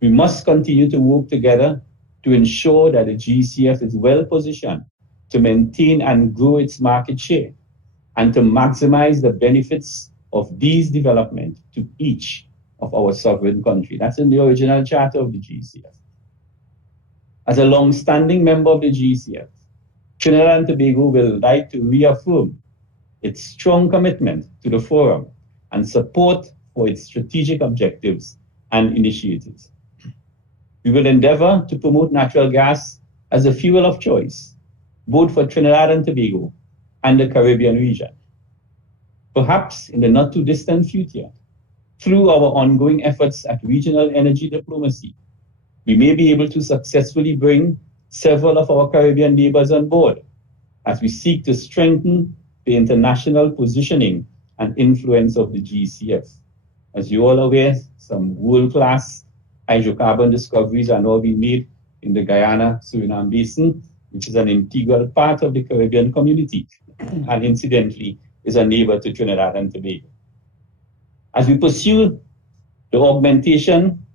We must continue to work together to ensure that the GECF is well positioned to maintain and grow its market share and to maximize the benefits of these developments to each of our sovereign countries. That's in the original charter of the GECF. As a long-standing member of the GECF, Trinidad and Tobago will like to reaffirm its strong commitment to the forum and support for its strategic objectives and initiatives. We will endeavor to promote natural gas as a fuel of choice, both for Trinidad and Tobago and the Caribbean region. Perhaps in the not too distant future, through our ongoing efforts at regional energy diplomacy, we may be able to successfully bring several of our Caribbean neighbors on board as we seek to strengthen the international positioning and influence of the GECF. As you all are aware, some world-class hydrocarbon discoveries are now being made in the Guyana-Suriname Basin, which is an integral part of the Caribbean community, and incidentally is a neighbor to Trinidad and Tobago. As we pursue the augmentation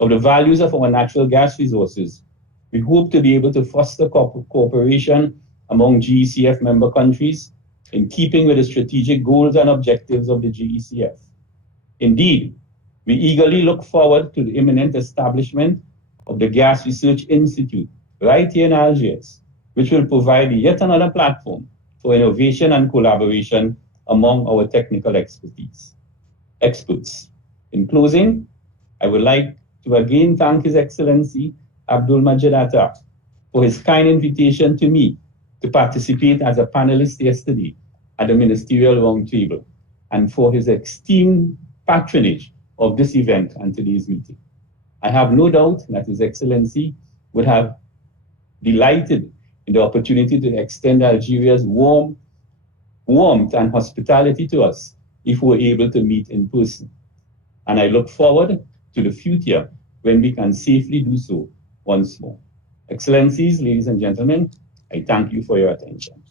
of the values of our natural gas resources, we hope to be able to foster cooperation among GECF member countries in keeping with the strategic goals and objectives of the GECF. Indeed, we eagerly look forward to the imminent establishment of the Gas Research Institute right here in Algiers, which will provide yet another platform for innovation and collaboration among our technical experts. In closing, I would like to again thank His Excellency Abdul Majid Attar for his kind invitation to me to participate as a panelist yesterday at the Ministerial Roundtable, and for his esteemed patronage of this event and today's meeting. I have no doubt that His Excellency would have delighted in the opportunity to extend Algeria's warmth and hospitality to us if we were able to meet in person. And I look forward to the future when we can safely do so once more. Excellencies, ladies and gentlemen, I thank you for your attention.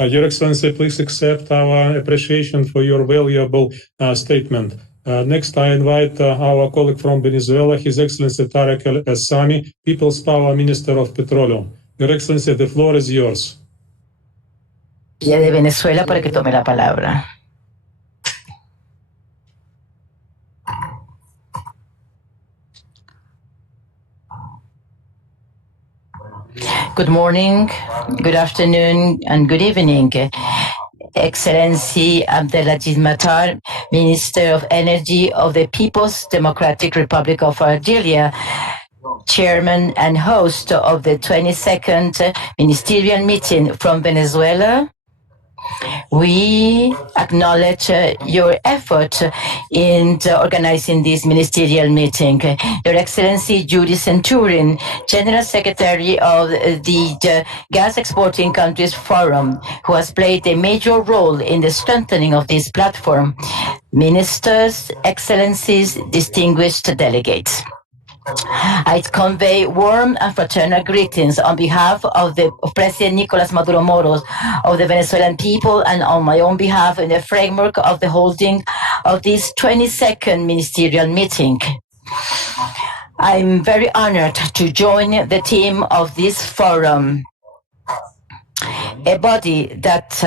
Your Excellency, please accept our appreciation for your valuable statement. Next, I invite our colleague from Venezuela, His Excellency Tarek El Assami, People's Power Minister of Petroleum. Your Excellency, the floor is yours. De Venezuela para que tome la palabra. Good morning, good afternoon, and good evening. Excellency Abdelaziz Matar, Minister of Energy of the People's Democratic Republic of Algeria, Chairman and host of the 22nd Ministerial meeting from Venezuela. We acknowledge your effort in organizing this ministerial meeting. Your Excellency Judy Centurion, General Secretary of the Gas Exporting Countries Forum, who has played a major role in the strengthening of this platform. Ministers, Excellencies, distinguished delegates. I convey warm and fraternal greetings on behalf of the President Nicolas Maduro Moros of the Venezuelan people and on my own behalf in the framework of the holding of this 22nd ministerial meeting. I'm very honored to join the team of this forum, a body that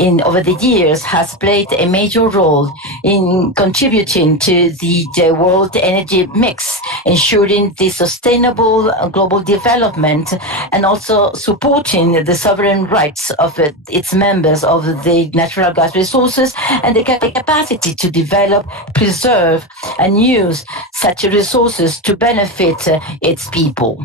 over the years has played a major role in contributing to the world energy mix, ensuring the sustainable global development and also supporting the sovereign rights of its members of the natural gas resources and the capacity to develop, preserve and use such resources to benefit its people.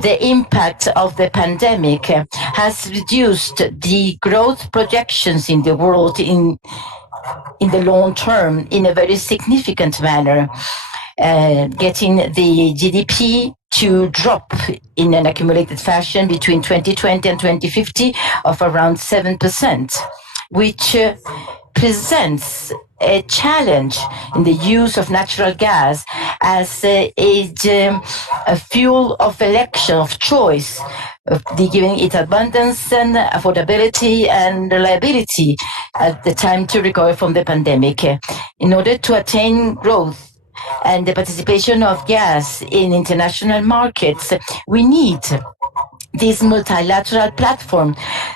The impact of the pandemic has reduced the growth projections in the world in the long term in a very significant manner, getting the GDP to drop in an accumulated fashion between 2020 and 2050 of around 7%, which presents a challenge in the use of natural gas as a fuel of election, of choice, giving it abundance and affordability and reliability at the time to recover from the pandemic. In order to attain growth and the participation of gas in international markets, we need this multilateral platform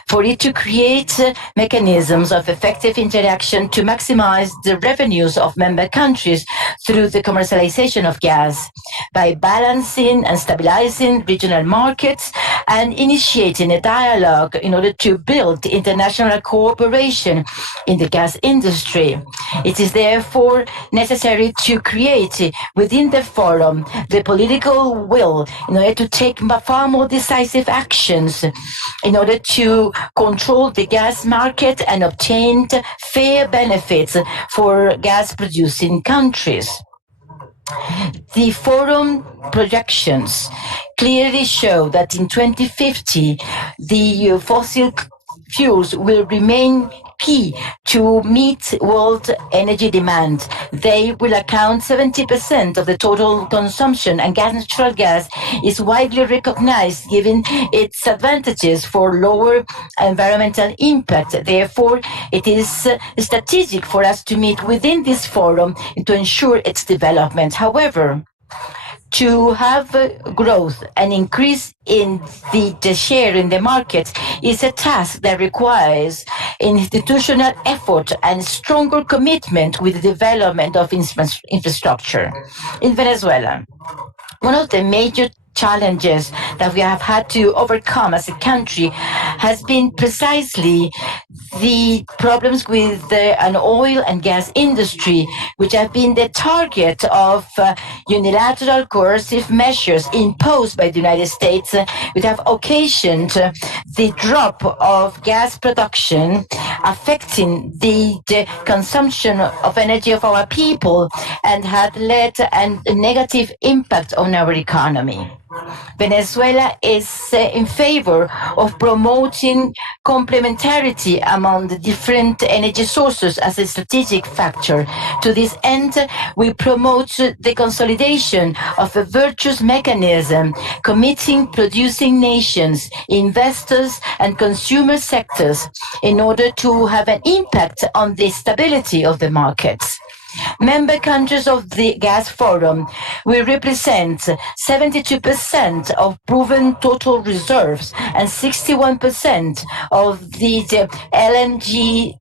for it to create mechanisms of effective interaction to maximize the revenues of member countries through the commercialization of gas by balancing and stabilizing regional markets and initiating a dialogue in order to build international cooperation in the gas industry. It is therefore necessary to create within the forum the political will in order to take far more decisive actions in order to control the gas market and obtain fair benefits for gas producing countries. The forum projections clearly show that in 2050, the fossil fuels will remain key to meet world energy demand. They will account 70% of the total consumption, and natural gas is widely recognized given its advantages for lower environmental impact. Therefore, it is strategic for us to meet within this forum to ensure its development. However, to have growth and increase in the share in the market is a task that requires institutional effort and stronger commitment with the development of infrastructure. In Venezuela, one of the major challenges that we have had to overcome as a country has been precisely the problems with an oil and gas industry, which have been the target of unilateral coercive measures imposed by the United States, which have occasioned the drop of gas production, affecting the consumption of energy of our people, and had led a negative impact on our economy. Venezuela is in favor of promoting complementarity among the different energy sources as a strategic factor. To this end, we promote the consolidation of a virtuous mechanism committing producing nations, investors, and consumer sectors in order to have an impact on the stability of the markets. Member countries of the Gas Forum will represent 72% of proven total reserves and 61% of the LNG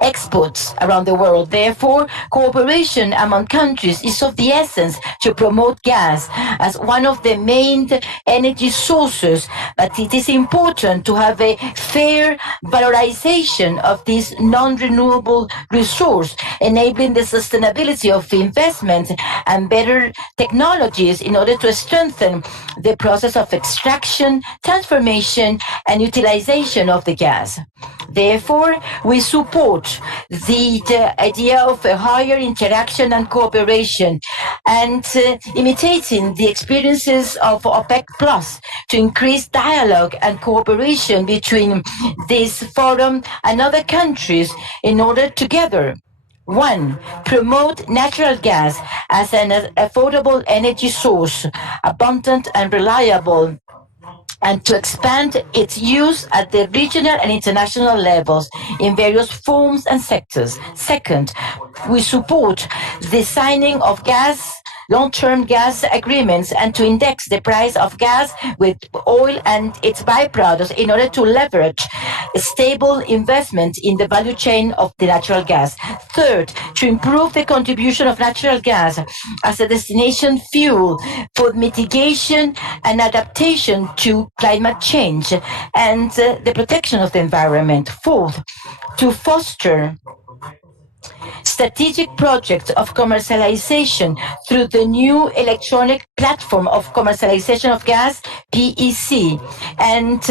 exports around the world. Therefore, cooperation among countries is of the essence to promote gas as one of the main energy sources, but it is important to have a fair valorization of this non-renewable resource, enabling the sustainability of investment and better technologies in order to strengthen the process of extraction, transformation, and utilization of the gas. Therefore, we support the idea of a higher interaction and cooperation, and imitating the experiences of OPEC Plus to increase dialogue and cooperation between this forum and other countries in order together, one, promote natural gas as an affordable energy source, abundant and reliable, and to expand its use at the regional and international levels in various forms and sectors. Second, we support the signing of long-term gas agreements and to index the price of gas with oil and its byproducts in order to leverage stable investment in the value chain of the natural gas. Third, to improve the contribution of natural gas as a destination fuel for mitigation and adaptation to climate change and the protection of the environment. Fourth, to foster strategic projects of commercialization through the new electronic platform of commercialization of gas, PEC, and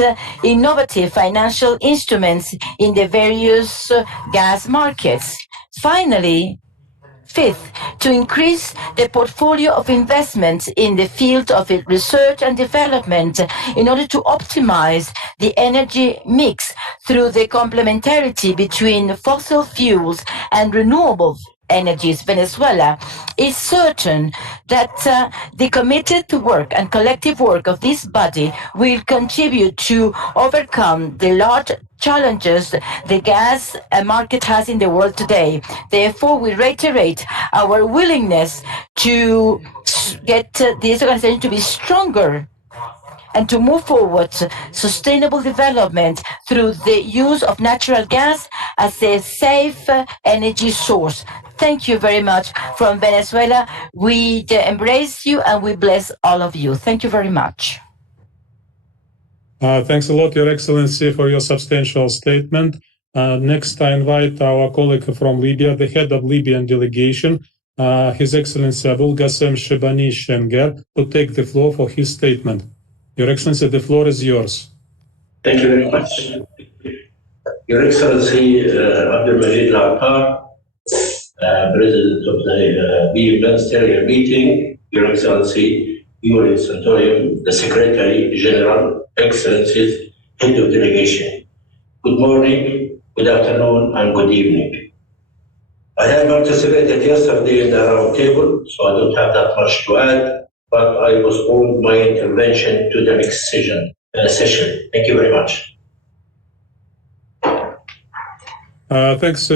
innovative financial instruments in the various gas markets. Finally, fifth, to increase the portfolio of investments in the field of research and development in order to optimize the energy mix through the complementarity between fossil fuels and renewable energies. Venezuela is certain that the committed work and collective work of this body will contribute to overcome the large challenges the gas market has in the world today. Therefore, we reiterate our willingness to get this organization to be stronger and to move forward sustainable development through the use of natural gas as a safe energy source. Thank you very much from Venezuela. We embrace you and we bless all of you. Thank you very much. Thanks a lot, Your Excellency, for your substantial statement. Next, I invite our colleague from Libya, the head of Libyan delegation, His Excellency Abul Gassem Shebani Shenger, to take the floor for his statement. Your Excellency, the floor is yours. Thank you very much. Your Excellency Abdul Majid Al-Attar, President of the Ministerial meeting, Your Excellency Yuri Santorium, the Secretary General, Excellencies, Head of Delegation. Good morning, good afternoon, and good evening. I had participated yesterday in the roundtable, so I don't have that much to add, but I postponed my intervention to the next session. Thank you very much. Thanks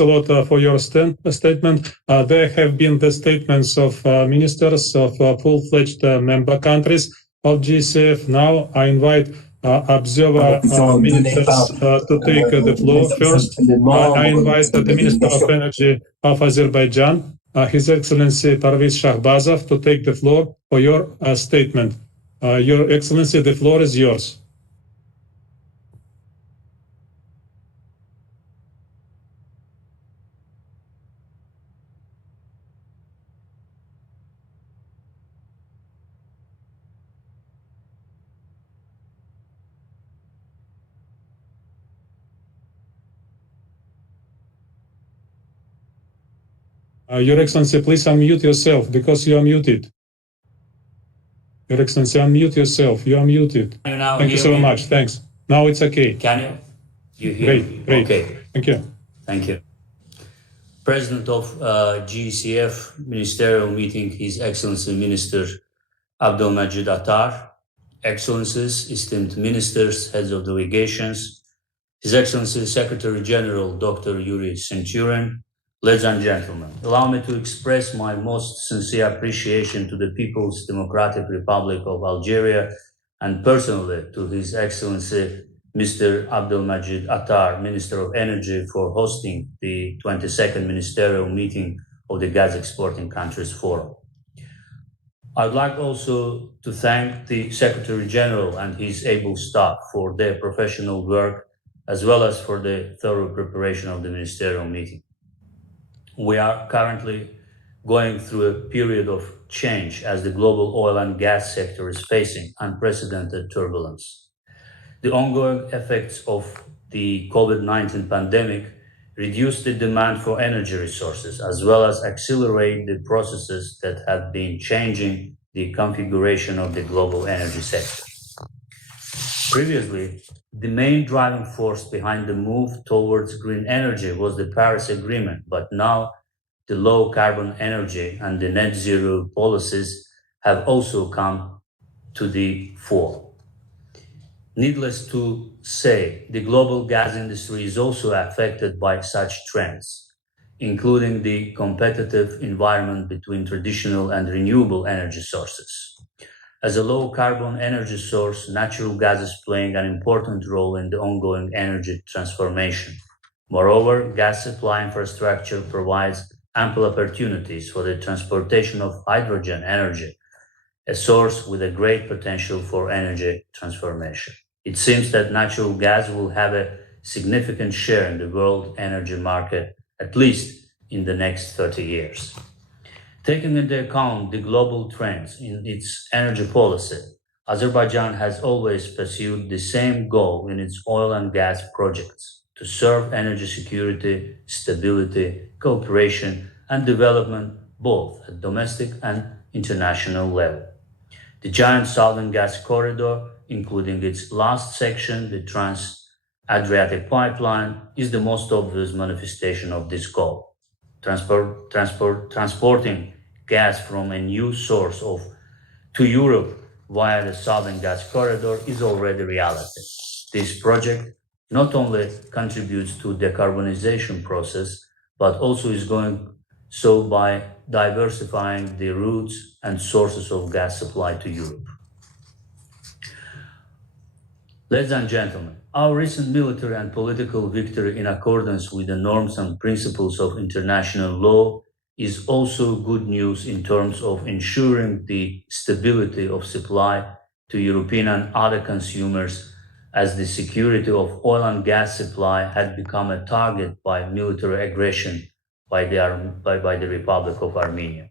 a lot for your statement. There have been the statements of ministers of full-fledged member countries of GECF. Now I invite observer ministers to take the floor. First, I invite the Minister of Energy of Azerbaijan, His Excellency Parviz Shahbazov, to take the floor for your statement. Your Excellency, the floor is yours. Your Excellency, please unmute yourself because you are muted. Your Excellency, unmute yourself. You are muted. Thank you so much. Thanks. Now it's okay. Can you? You hear Great, me? great. Okay. Thank you. Thank you. President of GECF Ministerial Meeting, His Excellency Minister Abdulmajid Attar, Excellencies, esteemed ministers, heads of delegations, His Excellency Secretary General Dr. Yuri Centurion, ladies and gentlemen, allow me to express my most sincere appreciation to the People's Democratic Republic of Algeria and personally to His Excellency Mr. Abdulmajid Attar, Minister of Energy, for hosting the 22nd Ministerial Meeting of the Gas Exporting Countries Forum. I'd like also to thank the Secretary General and his able staff for their professional work, as well as for the thorough preparation of the Ministerial Meeting. We are currently going through a period of change as the global oil and gas sector is facing unprecedented turbulence. The ongoing effects of the COVID-19 pandemic reduce the demand for energy resources, as well as accelerate the processes that have been changing the configuration of the global energy sector. Previously, the main driving force behind the move towards green energy was the Paris Agreement, but now the low carbon energy and the net zero policies have also come to the fore. Needless to say, the global gas industry is also affected by such trends, including the competitive environment between traditional and renewable energy sources. As a low-carbon energy source, natural gas is playing an important role in the ongoing energy transformation. Moreover, gas supply infrastructure provides ample opportunities for the transportation of hydrogen energy, a source with a great potential for energy transformation. It seems that natural gas will have a significant share in the world energy market, at least in the next 30 years. Taking into account the global trends in its energy policy, Azerbaijan has always pursued the same goal in its oil and gas projects: to serve energy security, stability, cooperation, and development both at domestic and international level. The giant Southern Gas Corridor, including its last section, the Trans-Adriatic Pipeline, is the most obvious manifestation of this goal. Transporting gas from a new source to Europe via the Southern Gas Corridor is already reality. This project not only contributes to the decarbonization process, but also is going so by diversifying the routes and sources of gas supply to Europe. Ladies and gentlemen, our recent military and political victory in accordance with the norms and principles of international law is also good news in terms of ensuring the stability of supply to European and other consumers, as the security of oil and gas supply had become a target by military aggression by the Republic of Armenia.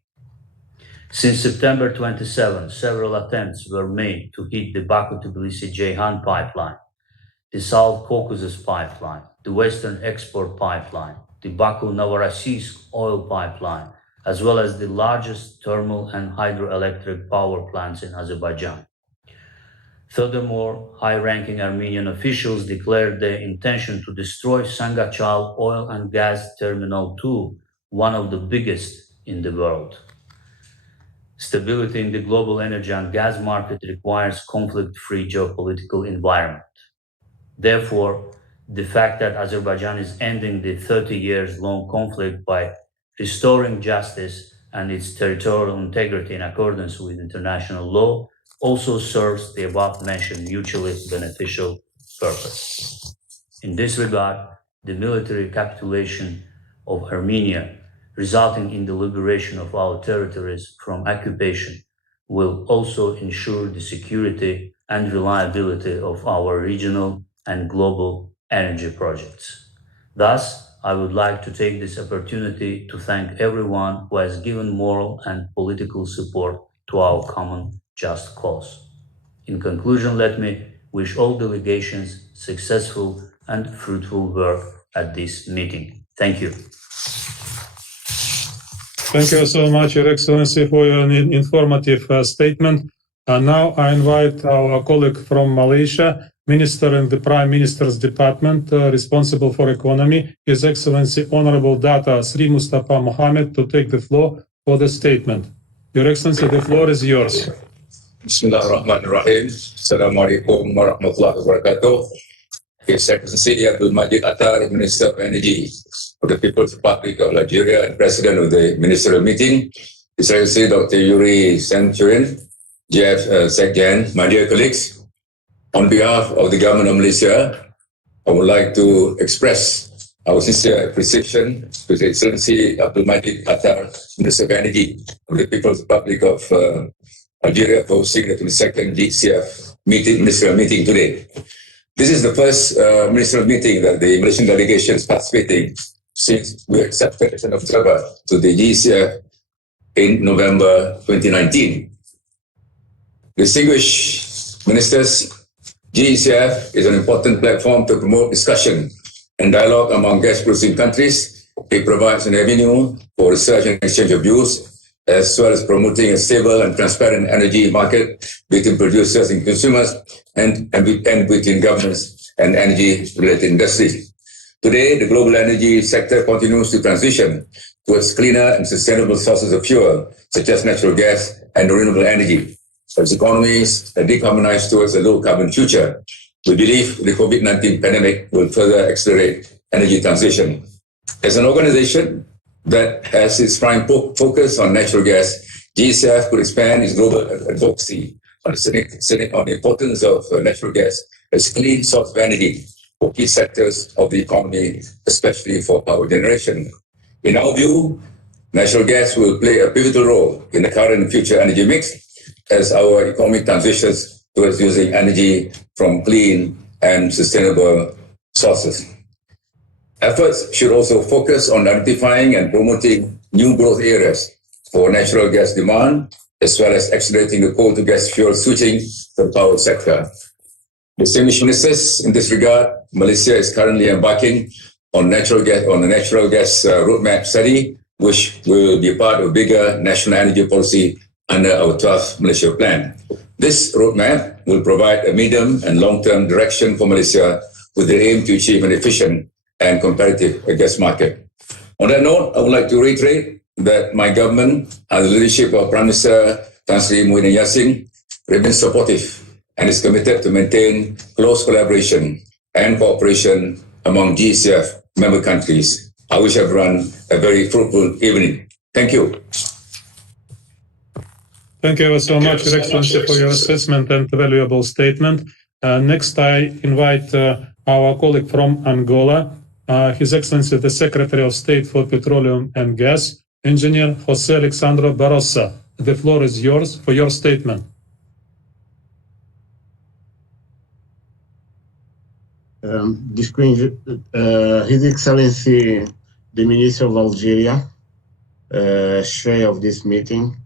Since September 27, several attempts were made to hit the Baku-Tbilisi-Ceyhan pipeline, the South Caucasus pipeline, the Western Export pipeline, the Baku-Novorossiysk oil pipeline, as well as the largest thermal and hydroelectric power plants in Azerbaijan. Furthermore, high-ranking Armenian officials declared their intention to destroy Sangachal Oil and Gas Terminal 2, one of the biggest in the world. Stability in the global energy and gas market requires conflict-free geopolitical environment. Therefore, the fact that Azerbaijan is ending the 30 years long conflict by restoring justice and its territorial integrity in accordance with international law also serves the above-mentioned mutually beneficial purpose. In this regard, the military capitulation of Armenia, resulting in the liberation of our territories from occupation, will also ensure the security and reliability of our regional and global energy projects. Thus, I would like to take this opportunity to thank everyone who has given moral and political support to our common just cause. In conclusion, let me wish all delegations successful and fruitful work at this meeting. Thank you. Thank you so much, Your Excellency, for your informative statement. Now I invite our colleague from Malaysia, Minister in the Prime Minister's Department responsible for economy, His Excellency Honorable Data Sri Mustafa Mohammed, to take the floor for the statement. Your Excellency, the floor is yours. Bismillahirrahmanirrahim. Assalamualaikum warahmatullahi wabarakatuh. His Excellency Abdul Majid Attar, Minister of Energy of the People's Republic of Algeria and President of the Ministerial Meeting, His Excellency Dr. Yuri Sanchurin, GF Sekjen, my dear colleagues, on behalf of the Government of Malaysia, I would like to express our sincere appreciation to His Excellency Abdul Majid Attar, Minister of Energy of the People's Republic of Algeria, for hosting the 22nd GECF ministerial meeting today. This is the first ministerial meeting that the Malaysian delegation is participating since we accepted as an observer to the GECF in November 2019. Distinguished ministers, GECF is an important platform to promote discussion and dialogue among gas-producing countries. It provides an avenue for research and exchange of views, as well as promoting a stable and transparent energy market between producers and consumers and between governments and energy-related industries. Today, the global energy sector continues to transition towards cleaner and sustainable sources of fuel, such as natural gas and renewable energy. As economies decarbonize towards a low-carbon future, we believe the COVID-19 pandemic will further accelerate energy transition. As an organization that has its prime focus on natural gas, GECF could expand its global advocacy on the importance of natural gas as a clean source of energy for key sectors of the economy, especially for power generation. In our view, natural gas will play a pivotal role in the current and future energy mix as our economy transitions towards using energy from clean and sustainable sources. Efforts should also focus on identifying and promoting new growth areas for natural gas demand, as well as accelerating the coal to gas fuel switching for the power sector. Distinguished ministers, in this regard, Malaysia is currently embarking on a natural gas roadmap study, which will be part of a bigger national energy policy under our 12th Malaysia Plan. This roadmap will provide a medium and long-term direction for Malaysia with the aim to achieve an efficient and competitive gas market. On that note, I would like to reiterate that my government, under the leadership of Prime Minister Tan Sri Muhyiddin Yassin, remains supportive and is committed to maintain close collaboration and cooperation among GECF member countries. I wish everyone a very fruitful evening. Thank you. Thank you so much, Your Excellency, for your assessment and valuable statement. Next, I invite our colleague from Angola, His Excellency the Secretary of State for Petroleum and Gas, Engineer José Alexandro Barrosa. The floor is yours for your statement. His Excellency the Minister of Algeria, chair of this meeting,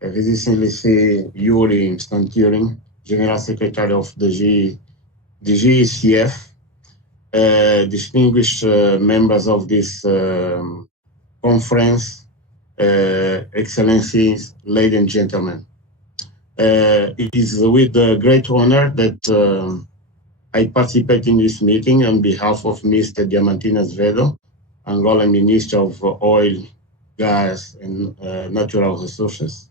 His Excellency Yuri Sanchurin, General Secretary of the GECF, distinguished members of this conference, Excellencies, ladies and gentlemen. It is with great honor that I participate in this meeting on behalf of Mr. Diamantina Svedo, Angolan Minister of Oil, Gas and Natural Resources.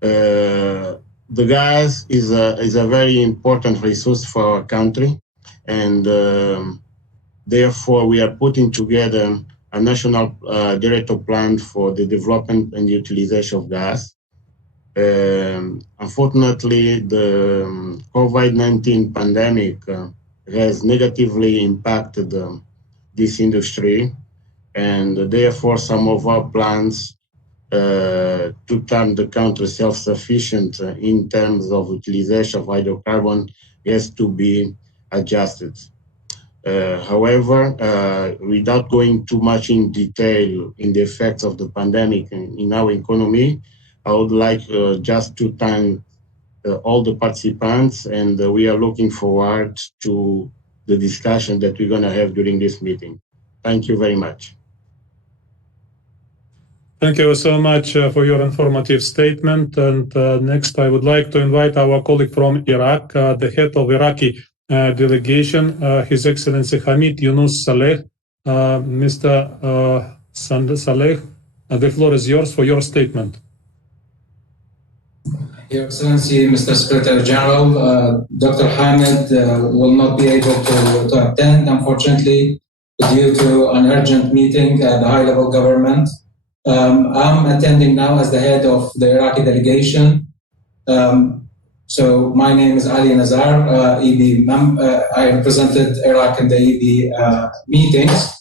The gas is a very important resource for our country, and therefore we are putting together a national director plan for the development and utilization of gas. Unfortunately, the COVID-19 pandemic has negatively impacted this industry, and therefore some of our plans to turn the country self-sufficient in terms of utilization of hydrocarbon has to be adjusted. However, without going too much in detail in the effects of the pandemic in our economy, I would like just to thank all the participants, and we are looking forward to the discussion that we're going to have during this meeting. Thank you very much. Thank you so much for your informative statement. And next, I would like to invite our colleague from Iraq, the head of Iraqi delegation, His Excellency Hamid Yunus Saleh. Mr. Saleh, the floor is yours for your statement. Your Excellency, Mr. Secretary General, Dr. Hamid will not be able to attend, unfortunately, due to an urgent meeting at the high-level government. I'm attending now as the head of the Iraqi delegation. So my name is Ali Nazar, EB. I represented Iraq in the EB meetings.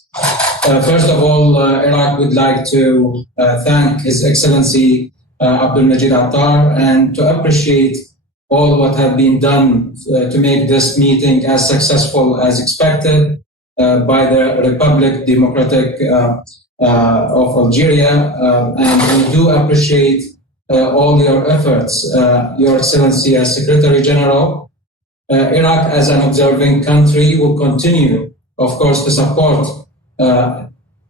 First of all, Iraq would like to thank His Excellency Abdul Majid Attar and to appreciate all what have been done to make this meeting as successful as expected by the Republic Democratic of Algeria, and we do appreciate all your efforts, Your Excellency as Secretary General. Iraq as an observing country will continue, of course, to support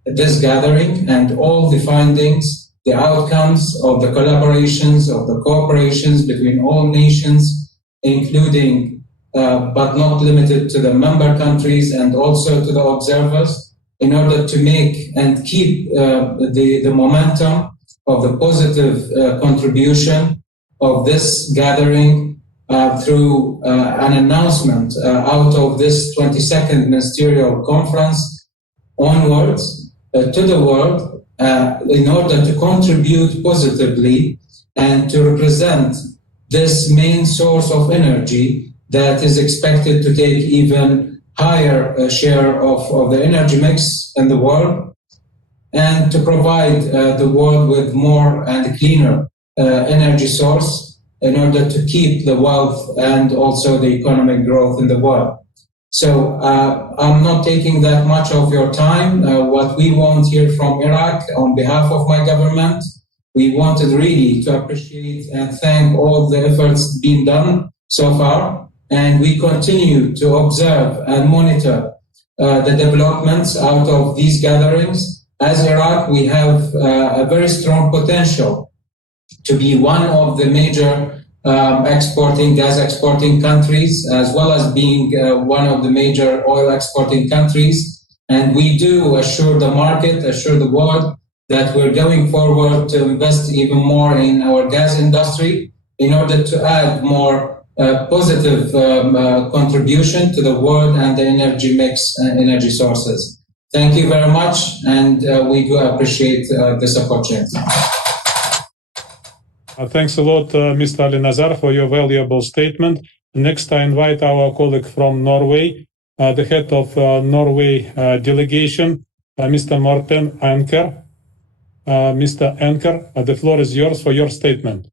this gathering and all the findings, the outcomes of the collaborations, of the cooperations between all nations, including but not limited to the member countries and also to the observers, in order to make and keep the momentum of the positive contribution of this gathering through an announcement out of this 22nd Ministerial Conference onwards to the world in order to contribute positively and to represent this main source of energy that is expected to take even higher share of the energy mix in the world, and to provide the world with more and cleaner energy source in order to keep the wealth and also the economic growth in the world. So I'm not taking that much of your time. What we want here from Iraq on behalf of my government, we wanted really to appreciate and thank all the efforts being done so far. And we continue to observe and monitor the developments out of these gatherings. As Iraq, we have a very strong potential to be one of the major gas exporting countries, as well as being one of the major oil exporting countries. And we do assure the market, assure the world that we're going forward to invest even more in our gas industry in order to add more positive contribution to the world and the energy mix and energy sources. Thank you very much, and we do appreciate this opportunity. Thanks a lot, Mr. Ali Nazar, for your valuable statement. Next, I invite our colleague from Norway, the head of Norway delegation, Mr. Morten Anker. Mr. Anker, the floor is yours for your statement.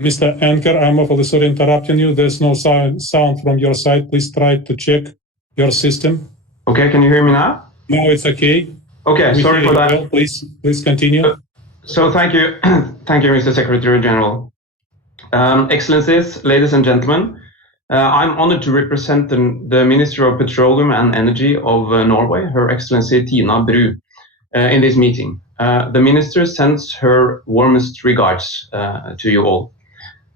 Mr. Anker, I'm awfully sorry interrupting you. There's no sound from your side. Please try to check your system. Okay, can you hear me now? Now it's okay. Okay, We sorry hear for you that. well. Please continue. So thank you, thank you, Mr. Secretary General. Excellencies, ladies and gentlemen, I'm honored to represent the Minister of Petroleum and Energy of Norway, Her Excellency Tina Bru, in this meeting. The Minister sends her warmest regards to you all.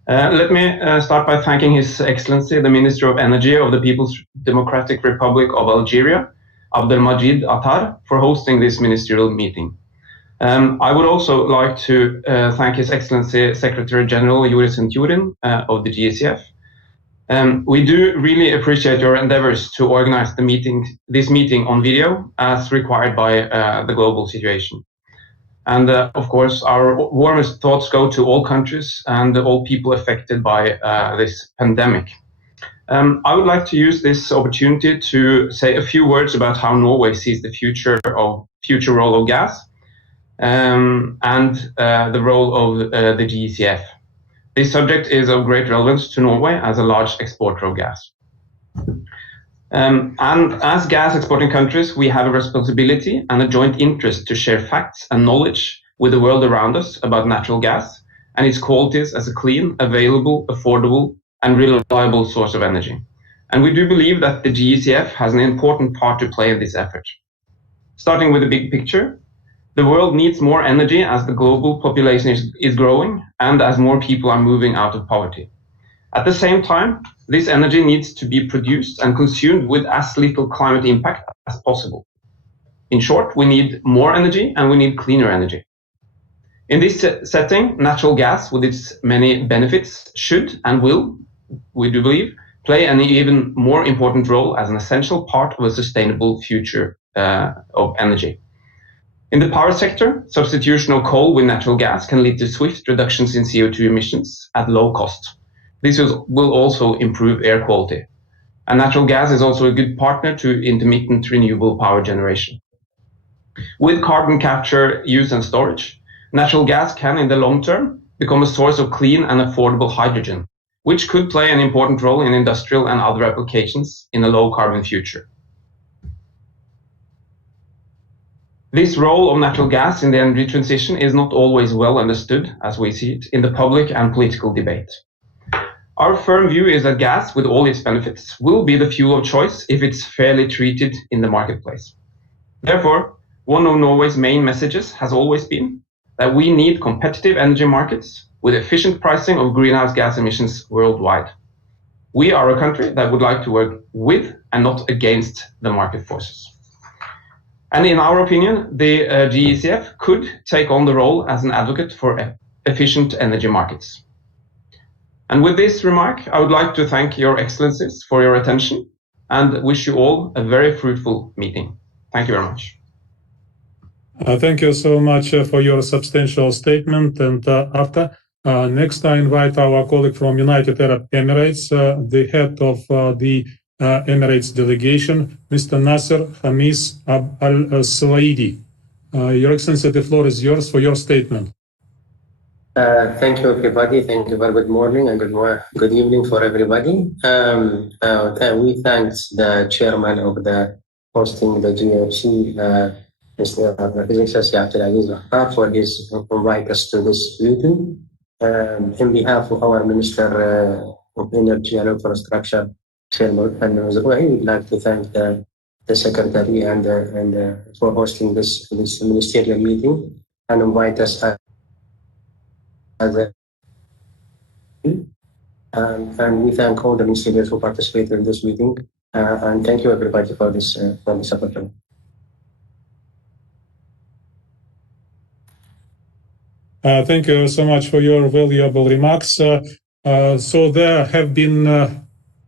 Let me start by thanking His Excellency, the Minister of Energy of the People's Democratic Republic of Algeria, Abdelmajid Attar, for hosting this ministerial meeting. I would also like to thank His Excellency Secretary General Joris Centurion of the GECF. We do really appreciate your endeavors to organize this meeting on video as required by the global situation. And of course, our warmest thoughts go to all countries and all people affected by this pandemic. I would like to use this opportunity to say a few words about how Norway sees the future role of gas and the role of the GECF. This subject is of great relevance to Norway as a large exporter of gas. And as gas exporting countries, we have a responsibility and a joint interest to share facts and knowledge with the world around us about natural gas and its qualities as a clean, available, affordable, and reliable source of energy. And we do believe that the GECF has an important part to play in this effort. Starting with the big picture, the world needs more energy as the global population is growing and as more people are moving out of poverty. At the same time, this energy needs to be produced and consumed with as little climate impact as possible. In short, we need more energy and we need cleaner energy. In this setting, natural gas, with its many benefits, should and will, we do believe, play an even more important role as an essential part of a sustainable future of energy. In the power sector, substitution of coal with natural gas can lead to swift reductions in CO2 emissions at low cost. This will also improve air quality. And natural gas is also a good partner to intermittent renewable power generation. With carbon capture, use and storage, natural gas can, in the long term, become a source of clean and affordable hydrogen, which could play an important role in industrial and other applications in a low-carbon future. This role of natural gas in the energy transition is not always well understood, as we see it, in the public and political debate. Our firm view is that gas, with all its benefits, will be the fuel of choice if it's fairly treated in the marketplace. Therefore, one of Norway's main messages has always been that we need competitive energy markets with efficient pricing of greenhouse gas emissions worldwide. We are a country that would like to work with and not against the market forces. And in our opinion, the GECF could take on the role as an advocate for efficient energy markets. And with this remark, I would like to thank Your Excellencies for your attention and wish you all a very fruitful meeting. Thank you very much. Thank you so much for your substantial statement. And after, next I invite our colleague from United Arab Emirates, the head of the Emirates delegation, Mr. Nasser Hamis Al-Suwaidi. Your Excellency, the floor is yours for your statement. Thank you, everybody. Thank you. Very good morning and good evening for everybody. We thank the chairman of the hosting the GFC, Mr. His Excellency Abdelaziz Attar, for his invite us to this meeting. In behalf of our Minister of Energy and Infrastructure, Chairman Al-Zawai, we'd like to thank the Secretary and for hosting this ministerial meeting and invite us and we thank all the ministerials who participated in this meeting, and thank you everybody for this opportunity. Thank you so much for your valuable remarks. So there have been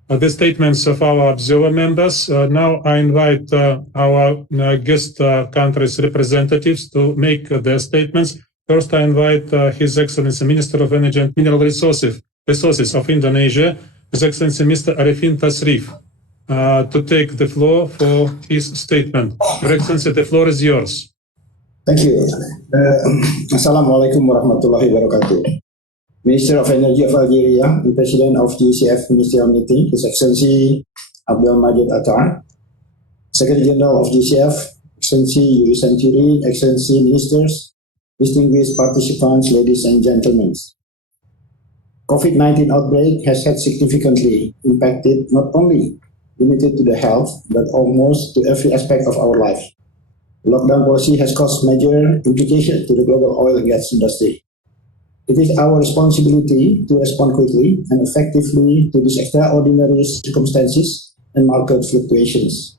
the statements of our observer members. Now I invite our guest countries' representatives to make their statements. First, I invite His Excellency Minister of Energy and Mineral Resources of Indonesia, His Excellency Mr. Arifin Tasrif, to take the floor for his statement. Your Excellency, the floor is yours. Thank you. Assalamualaikum warahmatullahi wabarakatuh. Minister of Energy of Algeria, the President of GECF Ministerial Meeting, His Excellency Abdelmajid Attar, Secretary General of GECF, Excellency Yuri Centurion, Excellency Ministers, distinguished participants, ladies and gentlemen. COVID-19 outbreak has had significantly impacted not only limited to the health, but almost to every aspect of our life. The lockdown policy has caused major implications to the global oil and gas industry. It is our responsibility to respond quickly and effectively to these extraordinary circumstances and market fluctuations.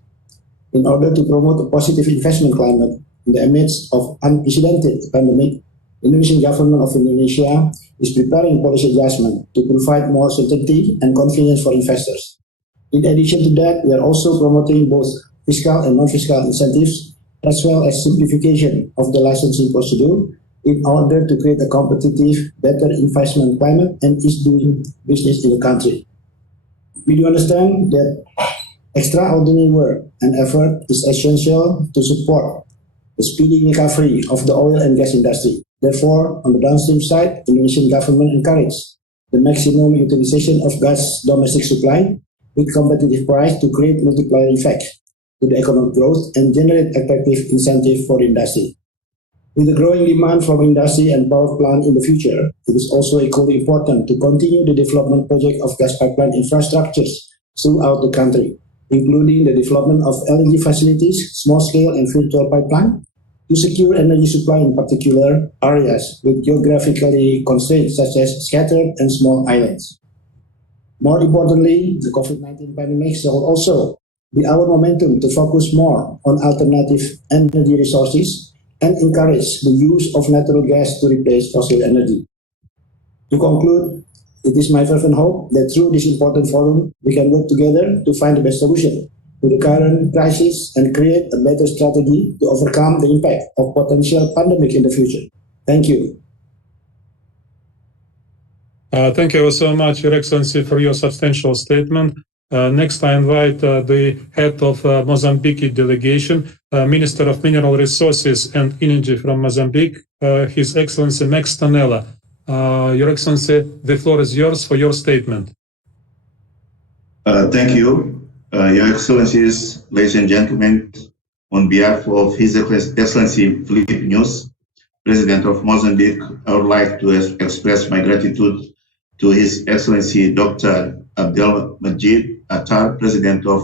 In order to promote a positive investment climate in the midst of unprecedented pandemic, the Indonesian government of Indonesia is preparing policy adjustment to provide more certainty and confidence for investors. In addition to that, we are also promoting both fiscal and non-fiscal incentives, as well as simplification of the licensing procedure in order to create a competitive, better investment climate and ease doing business in the country. We do understand that extraordinary work and effort is essential to support the speedy recovery of the oil and gas industry. Therefore, on the downstream side, the Indonesian government encourages the maximum utilization of gas domestic supply with competitive price to create multiplier effect to the economic growth and generate attractive incentive for industry. With the growing demand from industry and power plant in the future, it is also equally important to continue the development project of gas pipeline infrastructures throughout the country, including the development of LNG facilities, small-scale and virtual pipeline, to secure energy supply in particular areas with geographically constraints such as scattered and small islands. More importantly, the COVID-19 pandemic will also be our momentum to focus more on alternative energy resources and encourage the use of natural gas to replace fossil energy. To conclude, it is my fervent hope that through this important forum, we can work together to find the best solution to the current crisis and create a better strategy to overcome the impact of potential pandemic in the future. Thank you. Thank you so much, Your Excellency, for your substantial statement. Next, I invite the head of Mozambique delegation, Minister of Mineral Resources and Energy from Mozambique, His Excellency Max Tonella. Your Excellency, the floor is yours for your statement. Thank you. Your Excellencies, ladies and gentlemen, on behalf of His Excellency Felipe News, President of Mozambique, I would like to express my gratitude to His Excellency Dr. Abdelmajid Attar, President of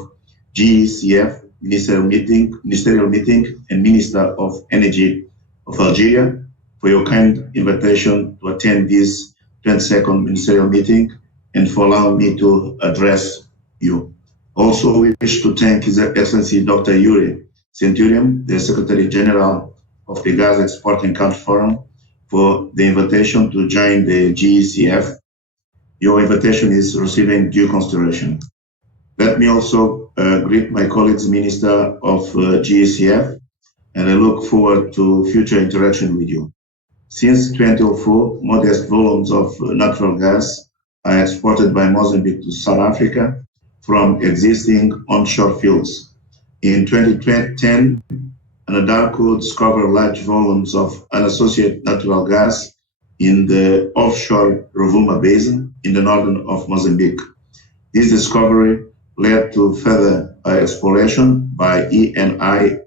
GECF, Ministerial Meeting, and Minister of Energy of Algeria, for your kind invitation to attend this 22nd Ministerial Meeting and for allowing me to address you. Also, we wish to thank His Excellency Dr. Yuri Centurion, the Secretary General of the Gas Exporting Country Forum, for the invitation to join the GECF. Your invitation is receiving due consideration. Let me also greet my colleagues, Minister of GECF, and I look forward to future interaction with you. Since 2004, modest volumes of natural gas are exported by Mozambique to South Africa from existing onshore fields. In 2010, Anadarko discovered large volumes of unassociated natural gas in the offshore Rovuma Basin in the northern of Mozambique. This discovery led to further exploration by ENI,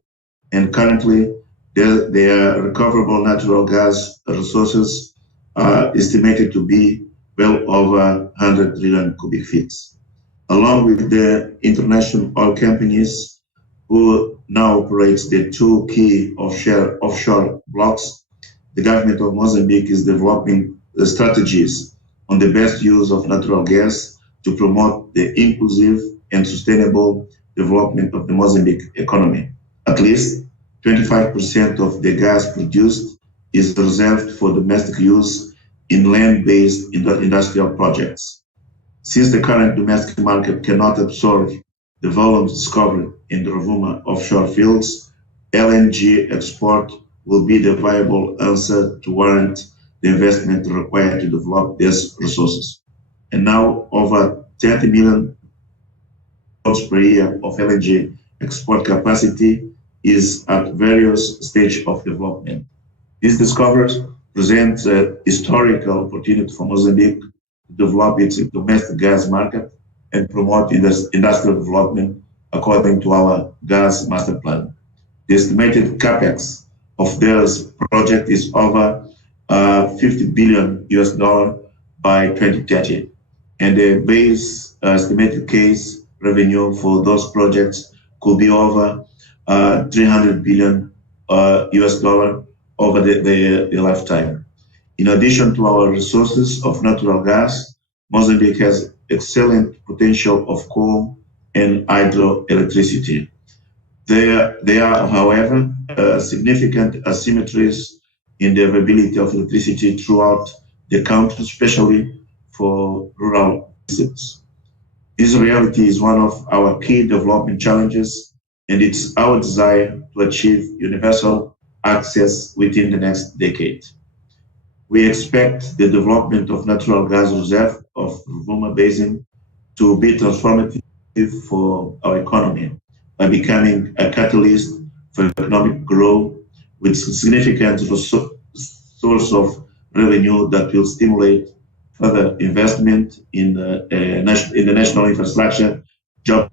and currently their recoverable natural gas resources are estimated to be well over 100 trillion cubic feet. Along with the international oil companies who now operates the two key offshore blocks, the government of Mozambique is developing the strategies on the best use of natural gas to promote the inclusive and sustainable development of the Mozambique economy. At least 25% of the gas produced is reserved for domestic use in land-based industrial projects. Since the current domestic market cannot absorb the volumes discovered in the Rovuma offshore fields, LNG export will be the viable answer to warrant the investment required to develop these resources. And now over 30 million tons per year of LNG export capacity is at various stages of development. These discoveries present a historical opportunity for Mozambique to develop its domestic gas market and promote industrial development according to our gas master plan. The estimated capex of this project is over $50 billion by 2030, and the base estimated case revenue for those projects could be over $300 billion over the lifetime. In addition to our resources of natural gas, Mozambique has excellent potential of coal and hydroelectricity. There are, however, significant asymmetries in the availability of electricity throughout the country, especially for rural districts. This reality is one of our key development challenges, and it's our desire to achieve universal access within the next decade. We expect the development of natural gas reserve of Rovuma Basin to be transformative for our economy by becoming a catalyst for economic growth with significant source of revenue that will stimulate further investment in the national infrastructure, job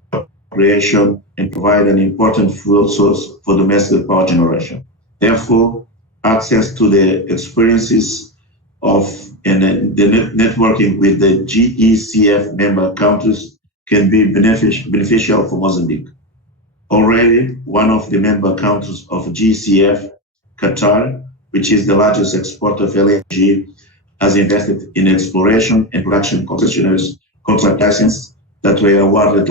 creation, and provide an important fuel source for domestic power generation. Therefore, access to the experiences of and the networking with the GECF member countries can be beneficial for Mozambique. Already, one of the member countries of GECF, Qatar, which is the largest exporter of LNG, has invested in exploration and production concessionaires contract license that were awarded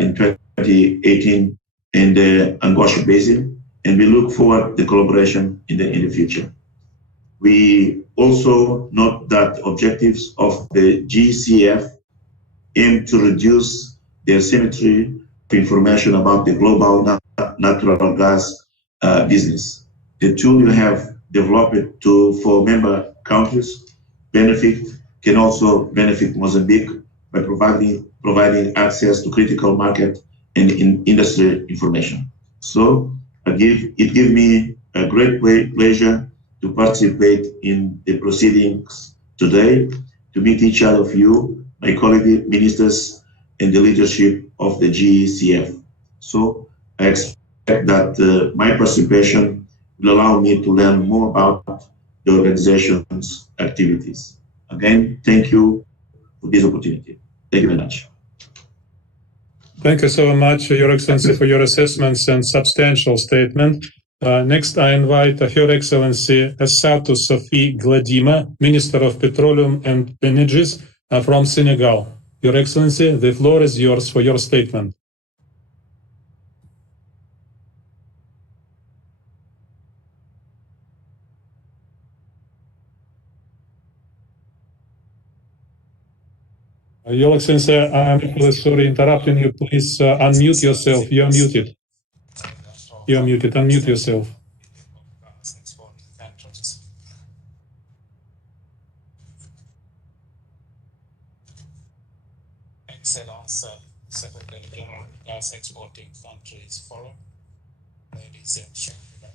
in 2018 in the Angosha Basin, and we look forward to the collaboration in the future. We also note that objectives of the GECF aim to reduce the asymmetry of information about the global natural gas business. The tool you have developed for member countries can also benefit Mozambique by providing access to critical market and industry information. So it gives me a great pleasure to participate in the proceedings today, to meet each other of you, my colleague ministers, and the leadership of the GECF. So I expect that my participation will allow me to learn more about the organization's activities. Again, thank you for this opportunity. Thank you very much. Thank you so much, Your Excellency, for your assessments and substantial statement. Next, I invite Her Excellency Essatou Sophie Gladima, Minister of Petroleum and Energies from Senegal. Your Excellency, the floor is yours for your statement. Your Excellency, I'm really sorry interrupting you. Please unmute yourself. You're muted. You're muted. Unmute yourself. Excellence, Secretary General, Gas Exporting Countries Forum, ladies and gentlemen,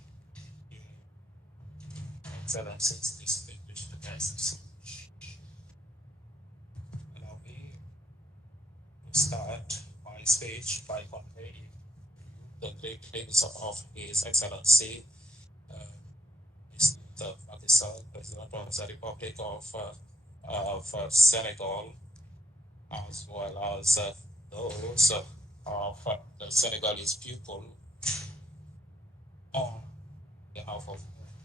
Excellencies, distinguished guests. Allow me to start my speech by conveying the greetings of His Excellency, Mr. Macky Sall, President of the Republic of Senegal, as well as those of the Senegalese people on behalf of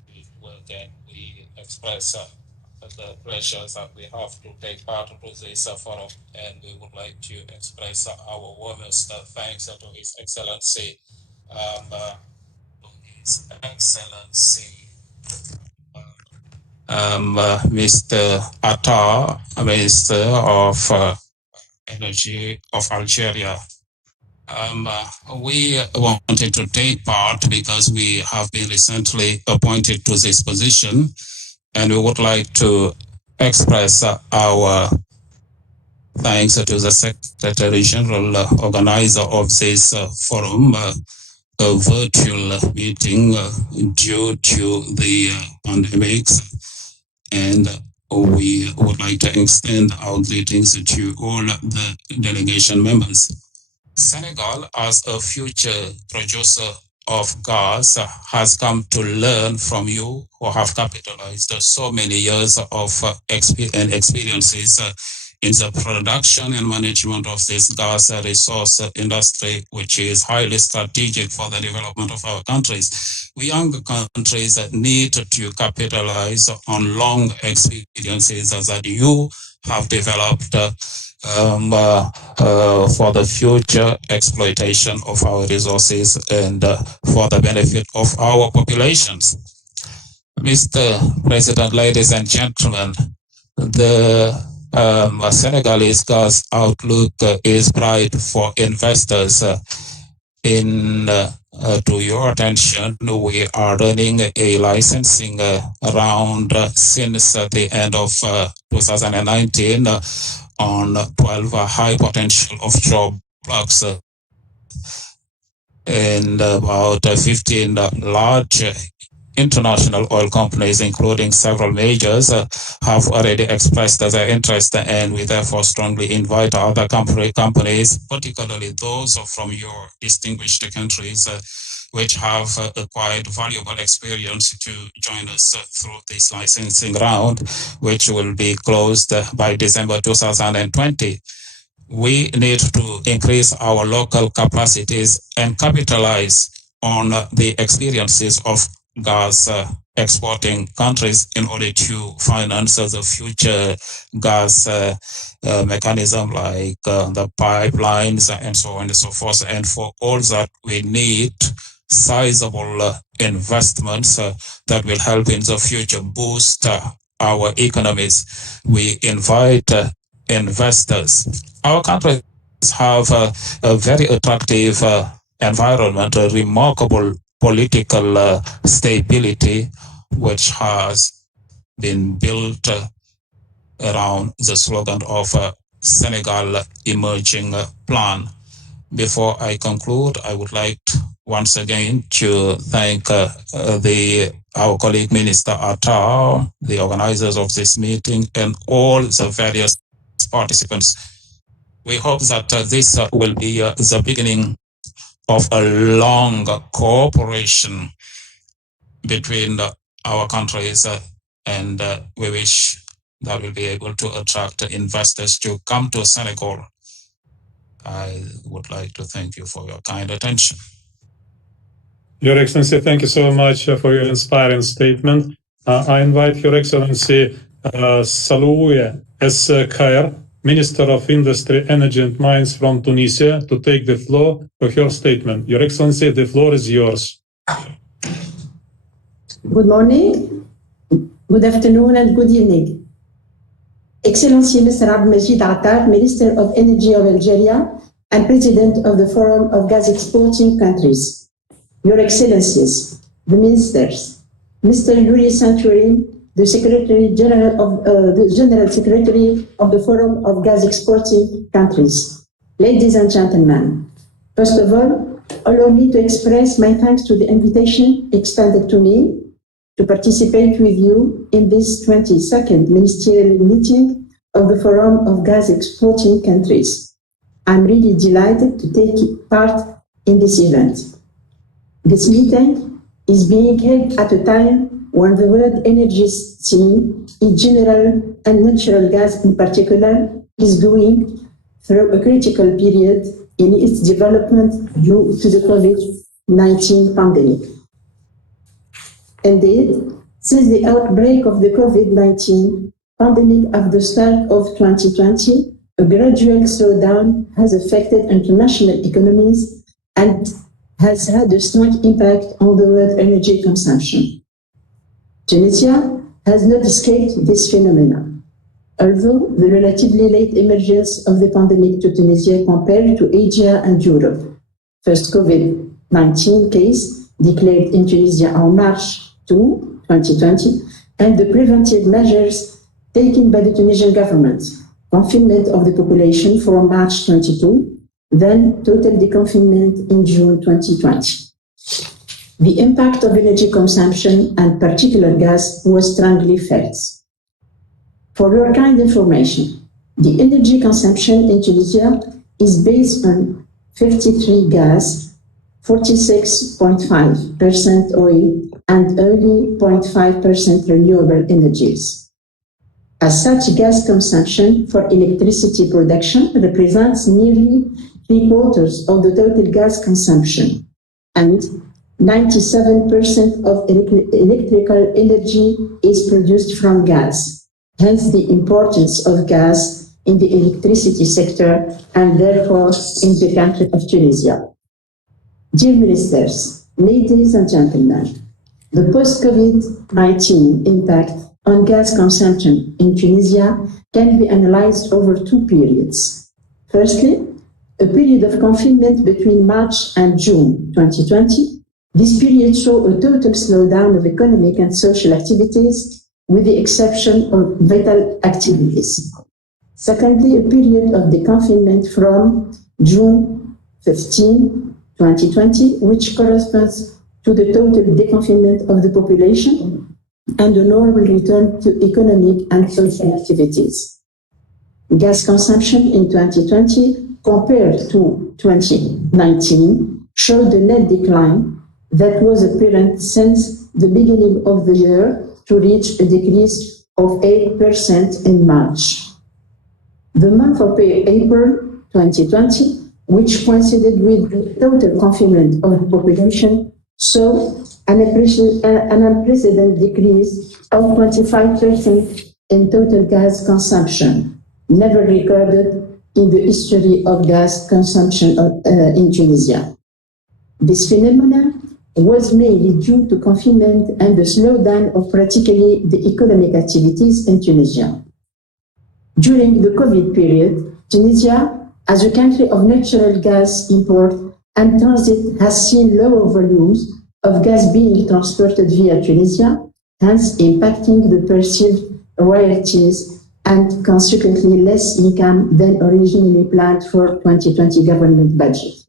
we work, and we express the pleasures that we have to take part in this forum, and we would like to express our warmest thanks to His Excellency, Mr. Attar, Minister of Energy of Algeria. We wanted to take part because we have been recently appointed to this position, and we would like to express our thanks to the Secretary General, organizer of this forum, a virtual meeting due to the pandemics, and we would like to extend our greetings to all the delegation members. Senegal, as a future producer of gas, has come to learn from you who have capitalized so many years of experiences in the production and management of this gas resource industry, which is highly strategic for the development of our countries. We young countries need to capitalize on long experiences that you have developed for the future exploitation of our resources and for the benefit of our populations. Mr. President, ladies and gentlemen, the Senegalese gas outlook is bright for investors. To your attention, we are running a licensing round since the end of 2019 on 12 high potential offshore blocks and about 15 large international oil companies, including several majors, have already expressed their interest, and we therefore strongly invite other companies, particularly those from your distinguished countries, which have acquired valuable experience, to join us through this licensing round, which will be closed by December 2020. We need to increase our local capacities and capitalize on the experiences of gas exporting countries in order to finance the future gas mechanism like the pipelines and so on and so forth. And for all that, we need sizable investments that will help in the future boost our economies. We invite investors. Our countries have a very attractive environment, a remarkable political stability, which has been built around the slogan of Senegal Emerging Plan. Before I conclude, I would like once again to thank our colleague Minister Attar, the organizers of this meeting, and all the various participants. We hope that this will be the beginning of a long cooperation between our countries, and we wish that we'll be able to attract investors to come to Senegal. I would like to thank you for your kind attention. Your Excellency, thank you so much for your inspiring statement. I invite Your Excellency Salouia S. Khair, Minister of Industry, Energy and Mines from Tunisia, to take the floor for her statement. Your Excellency, the floor is yours. Good morning, good afternoon, and good evening. Excellency Mr. Abdelmajid Attar, Minister of Energy of Algeria and President of the Forum of Gas Exporting Countries. Your Excellencies, the Ministers, Mr. Yuri Santurin, the Secretary General of the General Secretary of the Forum of Gas Exporting Countries. Ladies and gentlemen, first of all, allow me to express my thanks to the invitation extended to me to participate with you in this 22nd Ministerial meeting of the Forum of Gas Exporting Countries. I'm really delighted to take part in this event. This meeting is being held at a time when the world energy scene in general and natural gas in particular is going through a critical period in its development due to the COVID-19 pandemic. Indeed, since the outbreak of the COVID-19 pandemic at the start of 2020, a gradual slowdown has affected international economies and has had a strong impact on the world energy consumption. Tunisia has not escaped this phenomenon. Although the relatively late emergence of the pandemic to Tunisia compared to Asia and Europe, first COVID-19 case declared in Tunisia on March 2, 2020, and the preventive measures taken by the Tunisian government, confinement of the population from March 22, then total deconfinement in June 2020. The impact of energy consumption and particular gas was strongly felt. For your kind information, the energy consumption in Tunisia is based on 53% gas, 46.5% oil, and only 0.5% renewable energies. As such, gas consumption for electricity production represents nearly 3/4 of the total gas consumption, and 97% of electrical energy is produced from gas, hence the importance of gas in the electricity sector and therefore in the country of Tunisia. Dear Ministers, ladies and gentlemen, the post-COVID-19 impact on gas consumption in Tunisia can be analyzed over two periods. Firstly, a period of confinement between March and June 2020. This period saw a total slowdown of economic and social activities, with the exception of vital activities. Secondly, a period of deconfinement from June 15, 2020, which corresponds to the total deconfinement of the population and a normal return to economic and social activities. Gas consumption in 2020 compared to 2019 showed a net decline that was apparent since the beginning of the year to reach a decrease of 8% in March. The month of April 2020, which coincided with the total confinement of the population, saw an unprecedented decrease of 25% in total gas consumption, never recorded in the history of gas consumption in Tunisia. This phenomenon was mainly due to confinement and the slowdown of practically the economic activities in Tunisia. During the COVID period, Tunisia, as a country of natural gas import and transit, has seen lower volumes of gas being transported via Tunisia, hence impacting the perceived royalties and consequently less income than originally planned for 2020 government budget.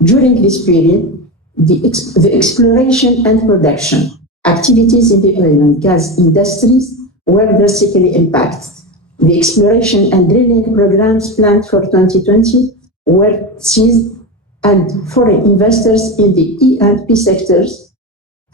During this period, the exploration and production activities in the oil and gas industries were drastically impacted. The exploration and drilling programs planned for 2020 were ceased, and foreign investors in the E&P sectors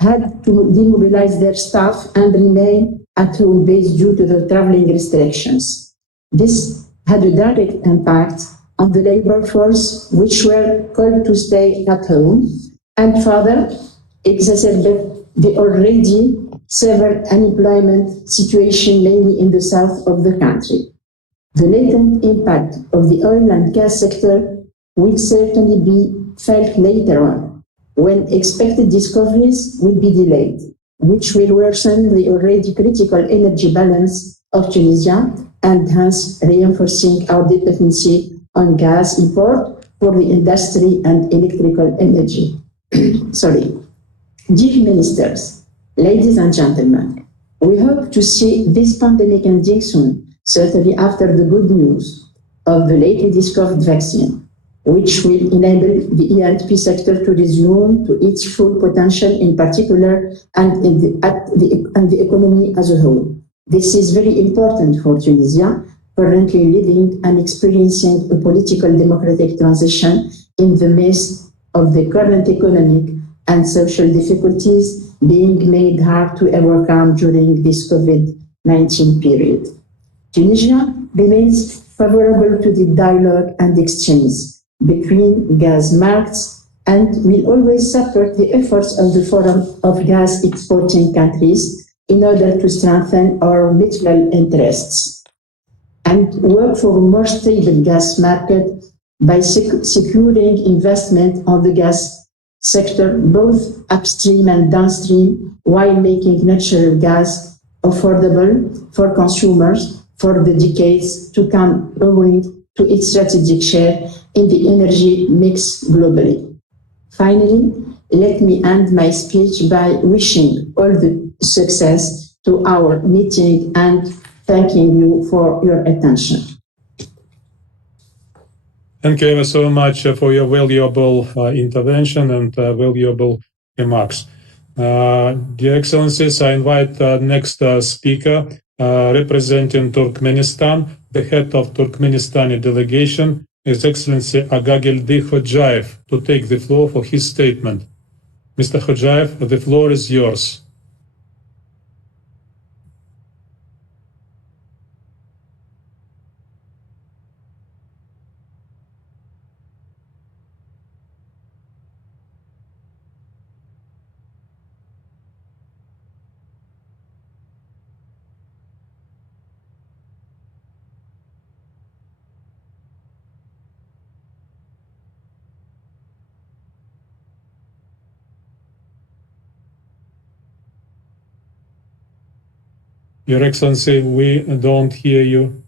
had to demobilize their staff and remain at home base due to the traveling restrictions. This had a direct impact on the labor force, which were called to stay at home, and further exacerbate the already severe unemployment situation, mainly in the south of the country. The latent impact of the oil and gas sector will certainly be felt later on, when expected discoveries will be delayed, which will worsen the already critical energy balance of Tunisia and hence reinforcing our dependency on gas import for the industry and electrical energy. Dear Ministers, ladies and gentlemen, we hope to see this pandemic ending soon, certainly after the good news of the lately discovered vaccine, which will enable the E&P sector to resume to its full potential in particular and the economy as a whole. This is very important for Tunisia, currently living and experiencing a political democratic transition in the midst of the current economic and social difficulties being made hard to overcome during this COVID-19 period. Tunisia remains favorable to the dialogue and exchange between gas markets and will always support the efforts of the Forum of Gas Exporting Countries in order to strengthen our mutual interests and work for a more stable gas market by securing investment on the gas sector, both upstream and downstream, while making natural gas affordable for consumers for the decades to come, owing to its strategic share in the energy mix globally. Finally, let me end my speech by wishing all the success to our meeting and thanking you for your attention. Thank you so much for your valuable intervention and valuable remarks. Dear Excellencies, I invite next speaker representing Turkmenistan, the head of Turkmenistani delegation His Excellency Agagildi Hojayev to take the floor for his statement. Mr. Hojayev, the floor is yours. Your Excellency, we don't hear you.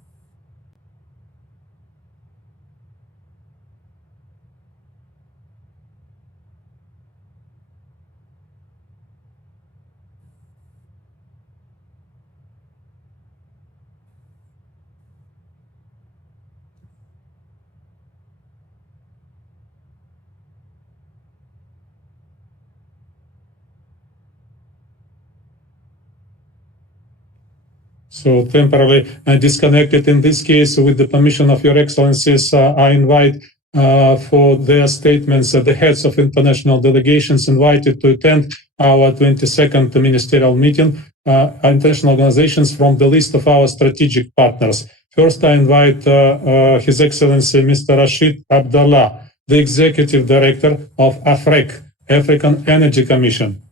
So temporarily disconnected. In this case, with the permission of Your Excellencies, I invite for their statements the heads of international delegations invited to attend our 22nd ministerial meeting, international organizations from the list of our strategic partners. First, I invite His Excellency Mr. Rashid Abdallah, the Executive Director of AFREC, African Energy Commission.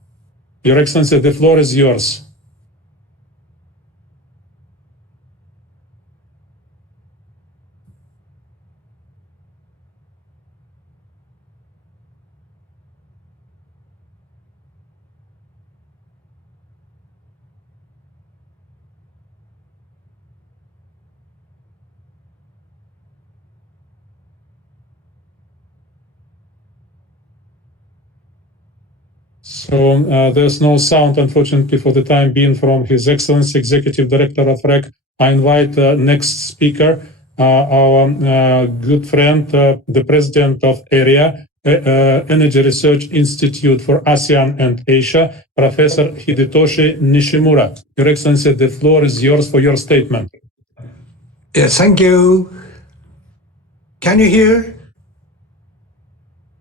Your Excellency, the floor is yours. So there's no sound, unfortunately, for the time being from His Excellency, Executive Director of REC. I invite next speaker, our good friend, the President of AREA, Energy Research Institute for ASEAN and Asia, Professor Hidetoshi Nishimura. Your Excellency, the floor is yours for your statement. Yes, thank you. Can you hear?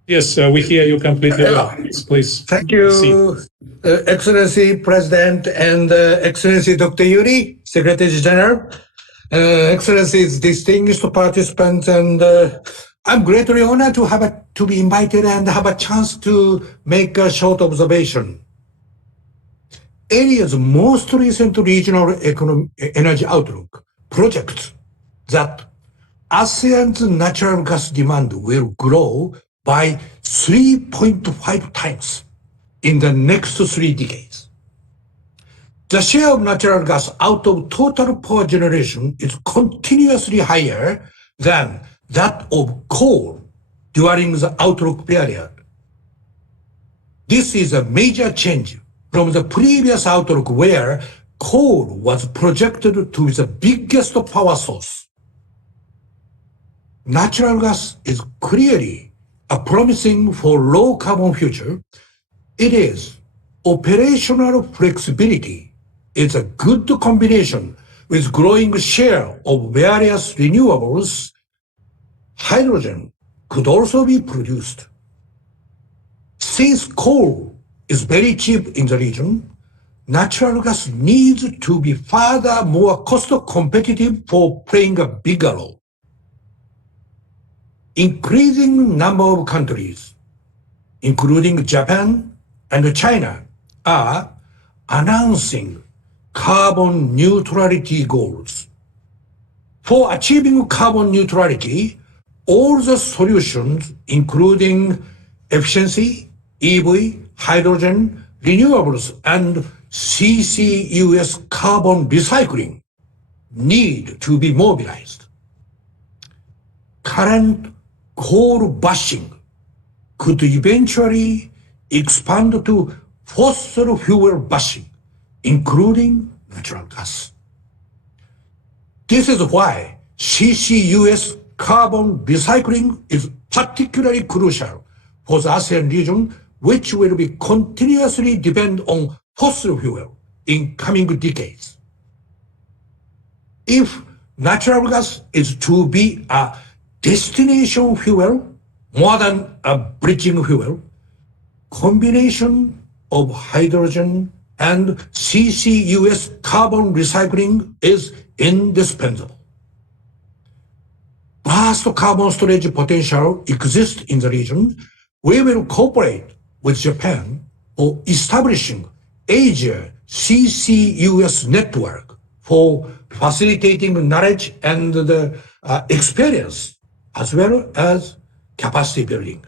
Yes, we hear you completely well. Please. Thank you, Excellency President and Excellency Dr. Yuri, Secretary General, Excellencies, distinguished participants, and I'm greatly honored to be invited and have a chance to make a short observation. Area's most recent regional energy outlook projects that ASEAN's natural gas demand will grow by 3.5 times in the next 3 decades. The share of natural gas out of total power generation is continuously higher than that of coal during the outlook period. This is a major change from the previous outlook where coal was projected to be the biggest power source. Natural gas is clearly a promising for low carbon future. It is operational flexibility. It's a good combination with growing share of various renewables. Hydrogen could also be produced. Since coal is very cheap in the region, natural gas needs to be further more cost competitive for playing a bigger role. Increasing number of countries, including Japan and China, are announcing carbon neutrality goals. For achieving carbon neutrality, all the solutions, including efficiency, EV, hydrogen, renewables, and CCUS carbon recycling, need to be mobilized. Current coal bashing could eventually expand to fossil fuel bashing, including natural gas. This is why CCUS carbon recycling is particularly crucial for the ASEAN region, which will be continuously depend on fossil fuel in coming decades. If natural gas is to be a destination fuel more than a bridging fuel, combination of hydrogen and CCUS carbon recycling is indispensable. Vast carbon storage potential exists in the region. We will cooperate with Japan for establishing Asia CCUS network for facilitating knowledge and the experience as well as capacity building.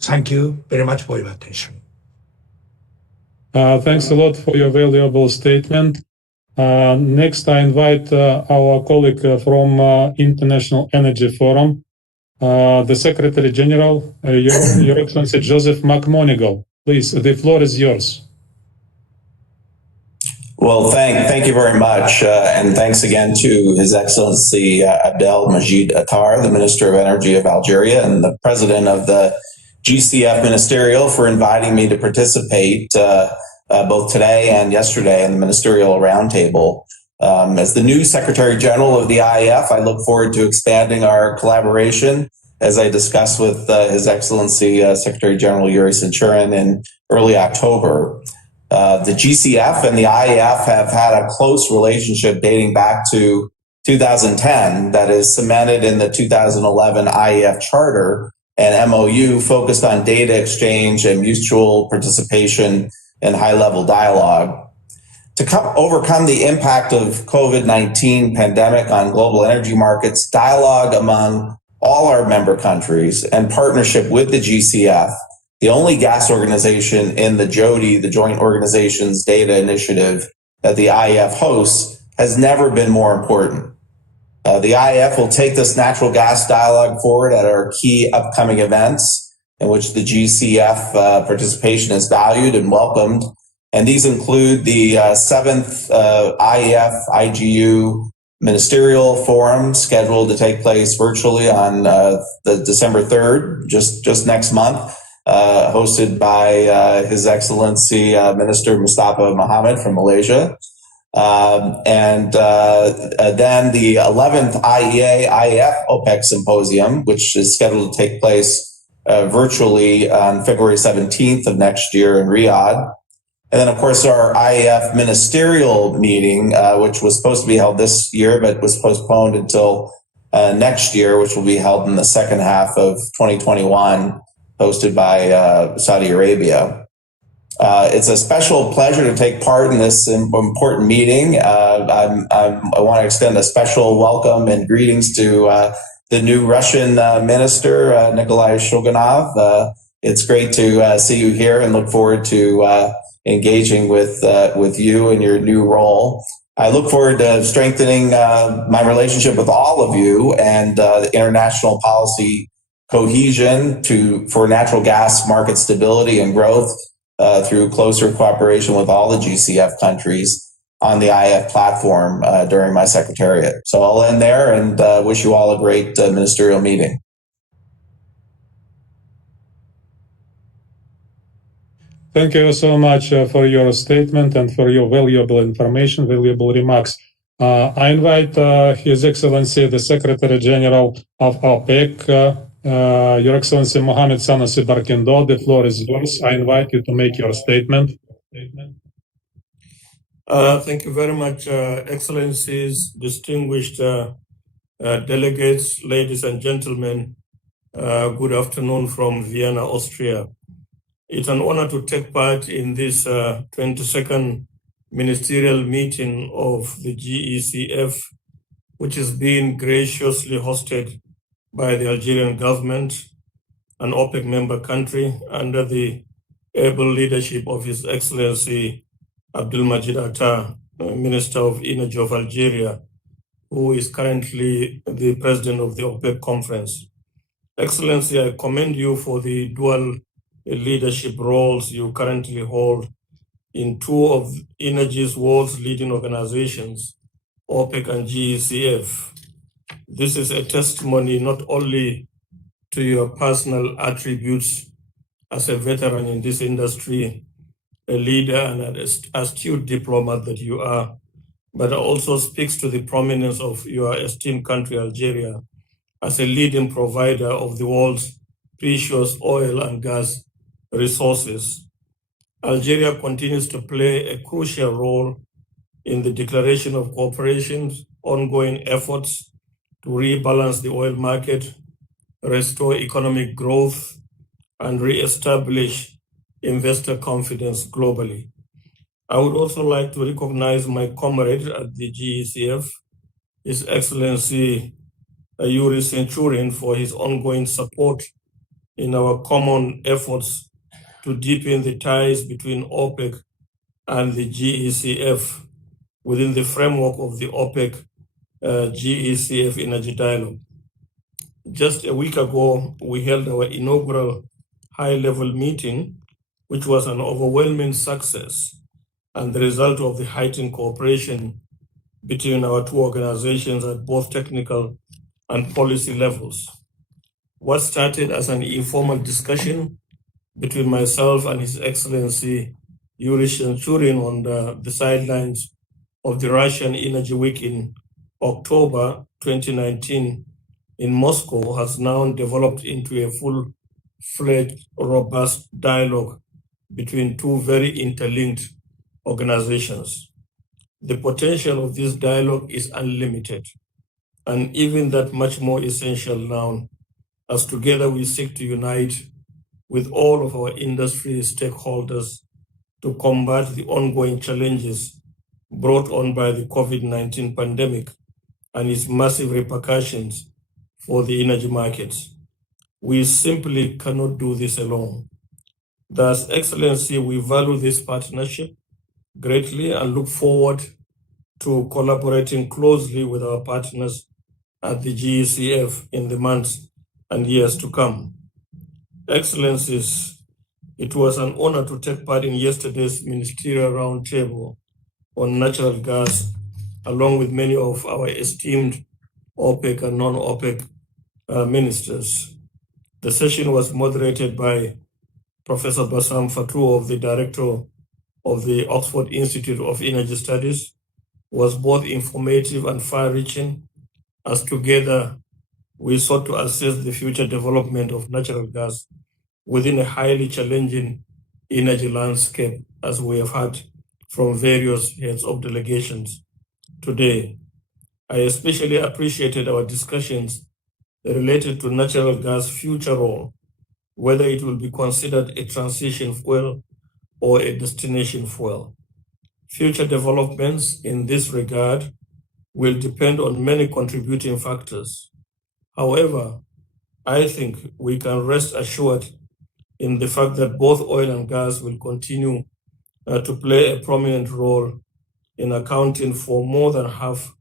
Thank you very much for your attention. Thanks a lot for your valuable statement. Next, I invite our colleague from International Energy Forum, the Secretary General, Your Excellency Joseph McMonigal. Please, the floor is yours. Well, thank you very much, and thanks again to His Excellency Abdelmajid Attar, the Minister of Energy of Algeria and the President of the GCF Ministerial, for inviting me to participate both today and yesterday in the Ministerial Roundtable. As the new Secretary General of the IEF, I look forward to expanding our collaboration, as I discussed with His Excellency Secretary General Yuri Sinchurin in early October. The GCF and the IEF have had a close relationship dating back to 2010 that is cemented in the 2011 IEF Charter and MOU focused on data exchange and mutual participation and high-level dialogue. To overcome the impact of COVID-19 pandemic on global energy markets, dialogue among all our member countries and partnership with the GCF, the only gas organization in the JODI, the Joint Organizations Data Initiative that the IEF hosts, has never been more important. The IEF will take this natural gas dialogue forward at our key upcoming events, in which the GCF participation is valued and welcomed. And these include the 7th IEF IGU Ministerial Forum, scheduled to take place virtually on the December 3rd, just next month, hosted by His Excellency Minister Mustafa Mohammed from Malaysia. And then the 11th IEA IEF OPEC Symposium, which is scheduled to take place virtually on February 17th of next year in Riyadh. And then, of course, our IEF ministerial meeting, which was supposed to be held this year, but was postponed until next year, which will be held in the second half of 2021, hosted by Saudi Arabia. It's a special pleasure to take part in this important meeting. I want to extend a special welcome and greetings to the new Russian minister, Nikolai Shogunov. It's great to see you here and look forward to engaging with you in your new role. I look forward to strengthening my relationship with all of you and the international policy cohesion for natural gas market stability and growth through closer cooperation with all the GCF countries on the IEF platform during my secretariat. So I'll end there and wish you all a great ministerial meeting. Thank you so much for your statement and for your valuable information, valuable remarks. I invite His Excellency, the Secretary General of OPEC, Your Excellency Mohamed Sanusi Barkindo. The floor is yours. I invite you to make your statement. Thank you very much, Excellencies, distinguished delegates, ladies and gentlemen. Good afternoon from Vienna, Austria. It's an honor to take part in this 22nd ministerial meeting of the GECF, which is being graciously hosted by the Algerian government, an OPEC member country, under the able leadership of His Excellency Abdelmajid Attar, Minister of Energy of Algeria, who is currently the president of the OPEC conference. Excellency, I commend you for the dual leadership roles you currently hold in two of energy's world's leading organizations, OPEC and GECF. This is a testimony not only to your personal attributes as a veteran in this industry, a leader and an astute diplomat that you are, but also speaks to the prominence of your esteemed country, Algeria, as a leading provider of the world's precious oil and gas resources. Algeria continues to play a crucial role in the Declaration of Cooperation's ongoing efforts to rebalance the oil market, restore economic growth, and re-establish investor confidence globally. I would also like to recognize my comrade at the GECF, His Excellency Yuri Centurion, for his ongoing support in our common efforts to deepen the ties between OPEC and the GECF within the framework of the OPEC GECF Energy Dialogue. Just a week ago, we held our inaugural high-level meeting, which was an overwhelming success and the result of the heightened cooperation between our two organizations at both technical and policy levels. What started as an informal discussion between myself and His Excellency Yuri Centurion on the sidelines of the Russian Energy Week in October 2019 in Moscow has now developed into a full-fledged, robust dialogue between two very interlinked organizations. The potential of this dialogue is unlimited, and even that much more essential now, as together we seek to unite with all of our industry stakeholders to combat the ongoing challenges brought on by the COVID-19 pandemic and its massive repercussions for the energy markets. We simply cannot do this alone. Thus, Excellency, we value this partnership greatly and look forward to collaborating closely with our partners at the GECF in the months and years to come. Excellencies, it was an honor to take part in yesterday's Ministerial Roundtable on natural gas, along with many of our esteemed OPEC and non-OPEC ministers. The session was moderated by Professor Bassam Fatou, the Director of the Oxford Institute of Energy Studies, was both informative and far-reaching, as together we sought to assess the future development of natural gas within a highly challenging energy landscape, as we have heard from various heads of delegations today. I especially appreciated our discussions related to natural gas' future role, whether it will be considered a transition fuel or a destination fuel. Future developments in this regard will depend on many contributing factors. However, I think we can rest assured in the fact that both oil and gas will continue to play a prominent role in accounting for more than half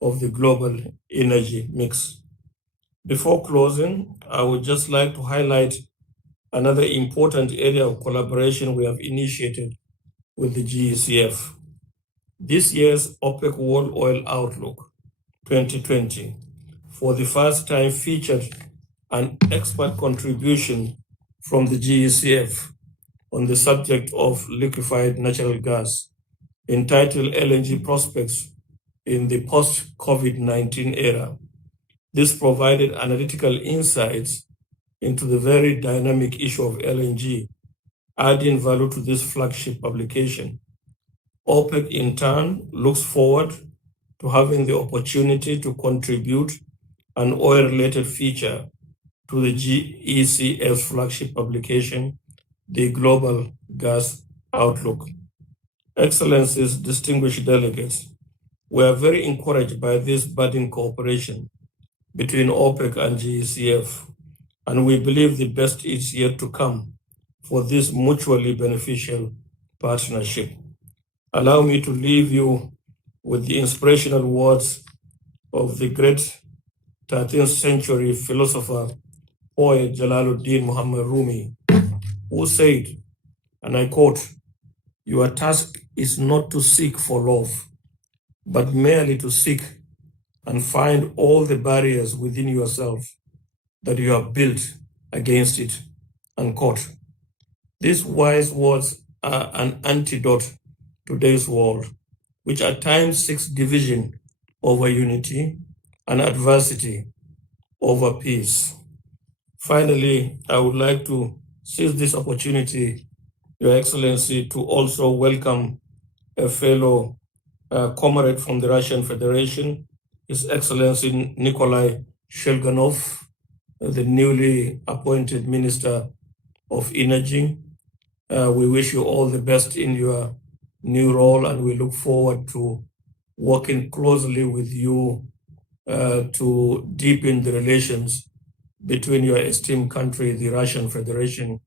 of the global energy mix. Before closing, I would just like to highlight another important area of collaboration we have initiated with the GECF. This year's OPEC World Oil Outlook 2020, for the first time, featured an expert contribution from the GECF on the subject of liquefied natural gas, entitled LNG Prospects in the Post-COVID-19 Era. This provided analytical insights into the very dynamic issue of LNG, adding value to this flagship publication. OPEC, in turn, looks forward to having the opportunity to contribute an oil-related feature to the GECF's flagship publication, the Global Gas Outlook. Excellencies, distinguished delegates, we are very encouraged by this budding cooperation between OPEC and GECF, and we believe the best is yet to come for this mutually beneficial partnership. Allow me to leave you with the inspirational words of the great 13th century philosopher, poet Jalaluddin Muhammad Rumi, who said, and I quote, "Your task is not to seek for love, but merely to seek and find all the barriers within yourself that you have built against it," unquote. These wise words are an antidote to today's world, which at times seeks division over unity and adversity, over peace. Finally, I would like to seize this opportunity, Your Excellency, to also welcome a fellow comrade from the Russian Federation, His Excellency Nikolai Shelganov, the newly appointed Minister of Energy. We wish you all the best in your new role, and we look forward to working closely with you to deepen the relations between your esteemed country, the Russian Federation,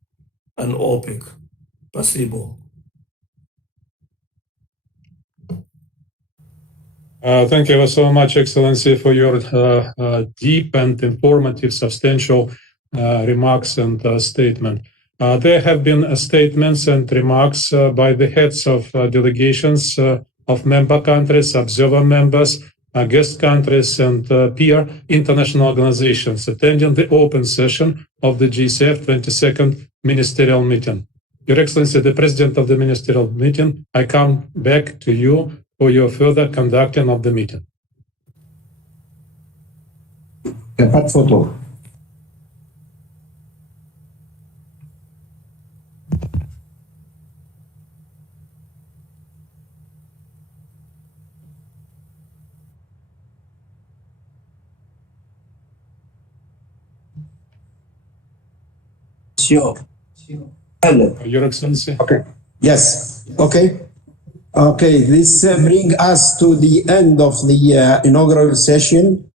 and OPEC. Спасибо. Thank you so much, Excellency, for your deep and informative, substantial remarks and statement. There have been statements and remarks by the heads of delegations of member countries, observer members, guest countries, and peer international organizations attending the open session of the GECF 22nd Ministerial Meeting. Your Excellency, the President of the Ministerial Meeting, I come back to you for your further conducting of the meeting. Pas de photo. Your Excellency. Okay. Yes. Okay. Okay. This brings us to the end of the inaugural session.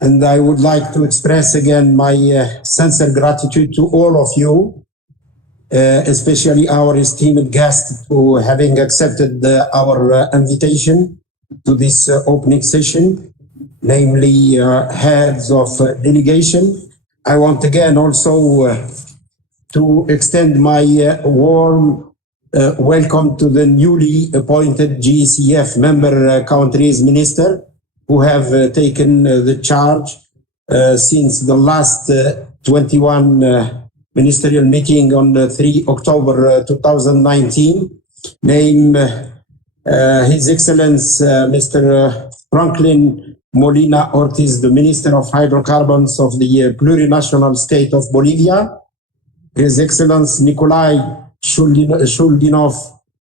And I would like to express again my sincere gratitude to all of you, especially our esteemed guests, for having accepted our invitation to this opening session, namely heads of delegation. I want again also to extend my warm welcome to the newly appointed GECF member countries minister who have taken the charge since the last 21 ministerial meeting on 3 October 2019. Name His Excellency Mr. Franklin Molina Ortiz, the Minister of Hydrocarbons of the plurinational state of Bolivia. His Excellency Nikolai Shuldinov,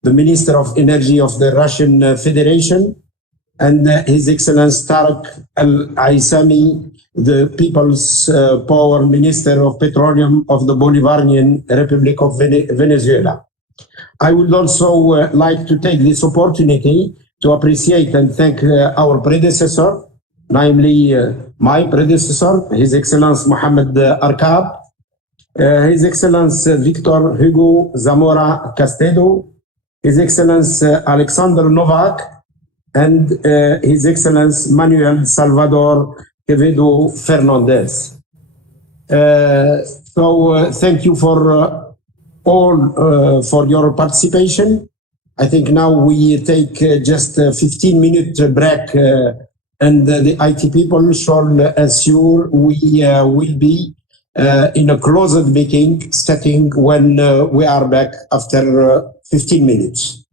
the Minister of Energy of the Russian Federation, and His Excellency Tarek Al-Aissami, the People's Power Minister of Petroleum of the Bolivarian Republic of Venezuela. I would also like to take this opportunity to appreciate and thank our predecessor, namely my predecessor, His Excellency Mohammed Arkab, His Excellency Victor Hugo Zamora Castedo, His Excellency Alexander Novak, and His Excellency Manuel Salvador Quevedo Fernandez. So thank you for all for your participation. I think now we take just a 15-minute break and the IT people shall assure we will be in a closed meeting setting when we are back after 15 minutes.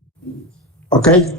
Okay?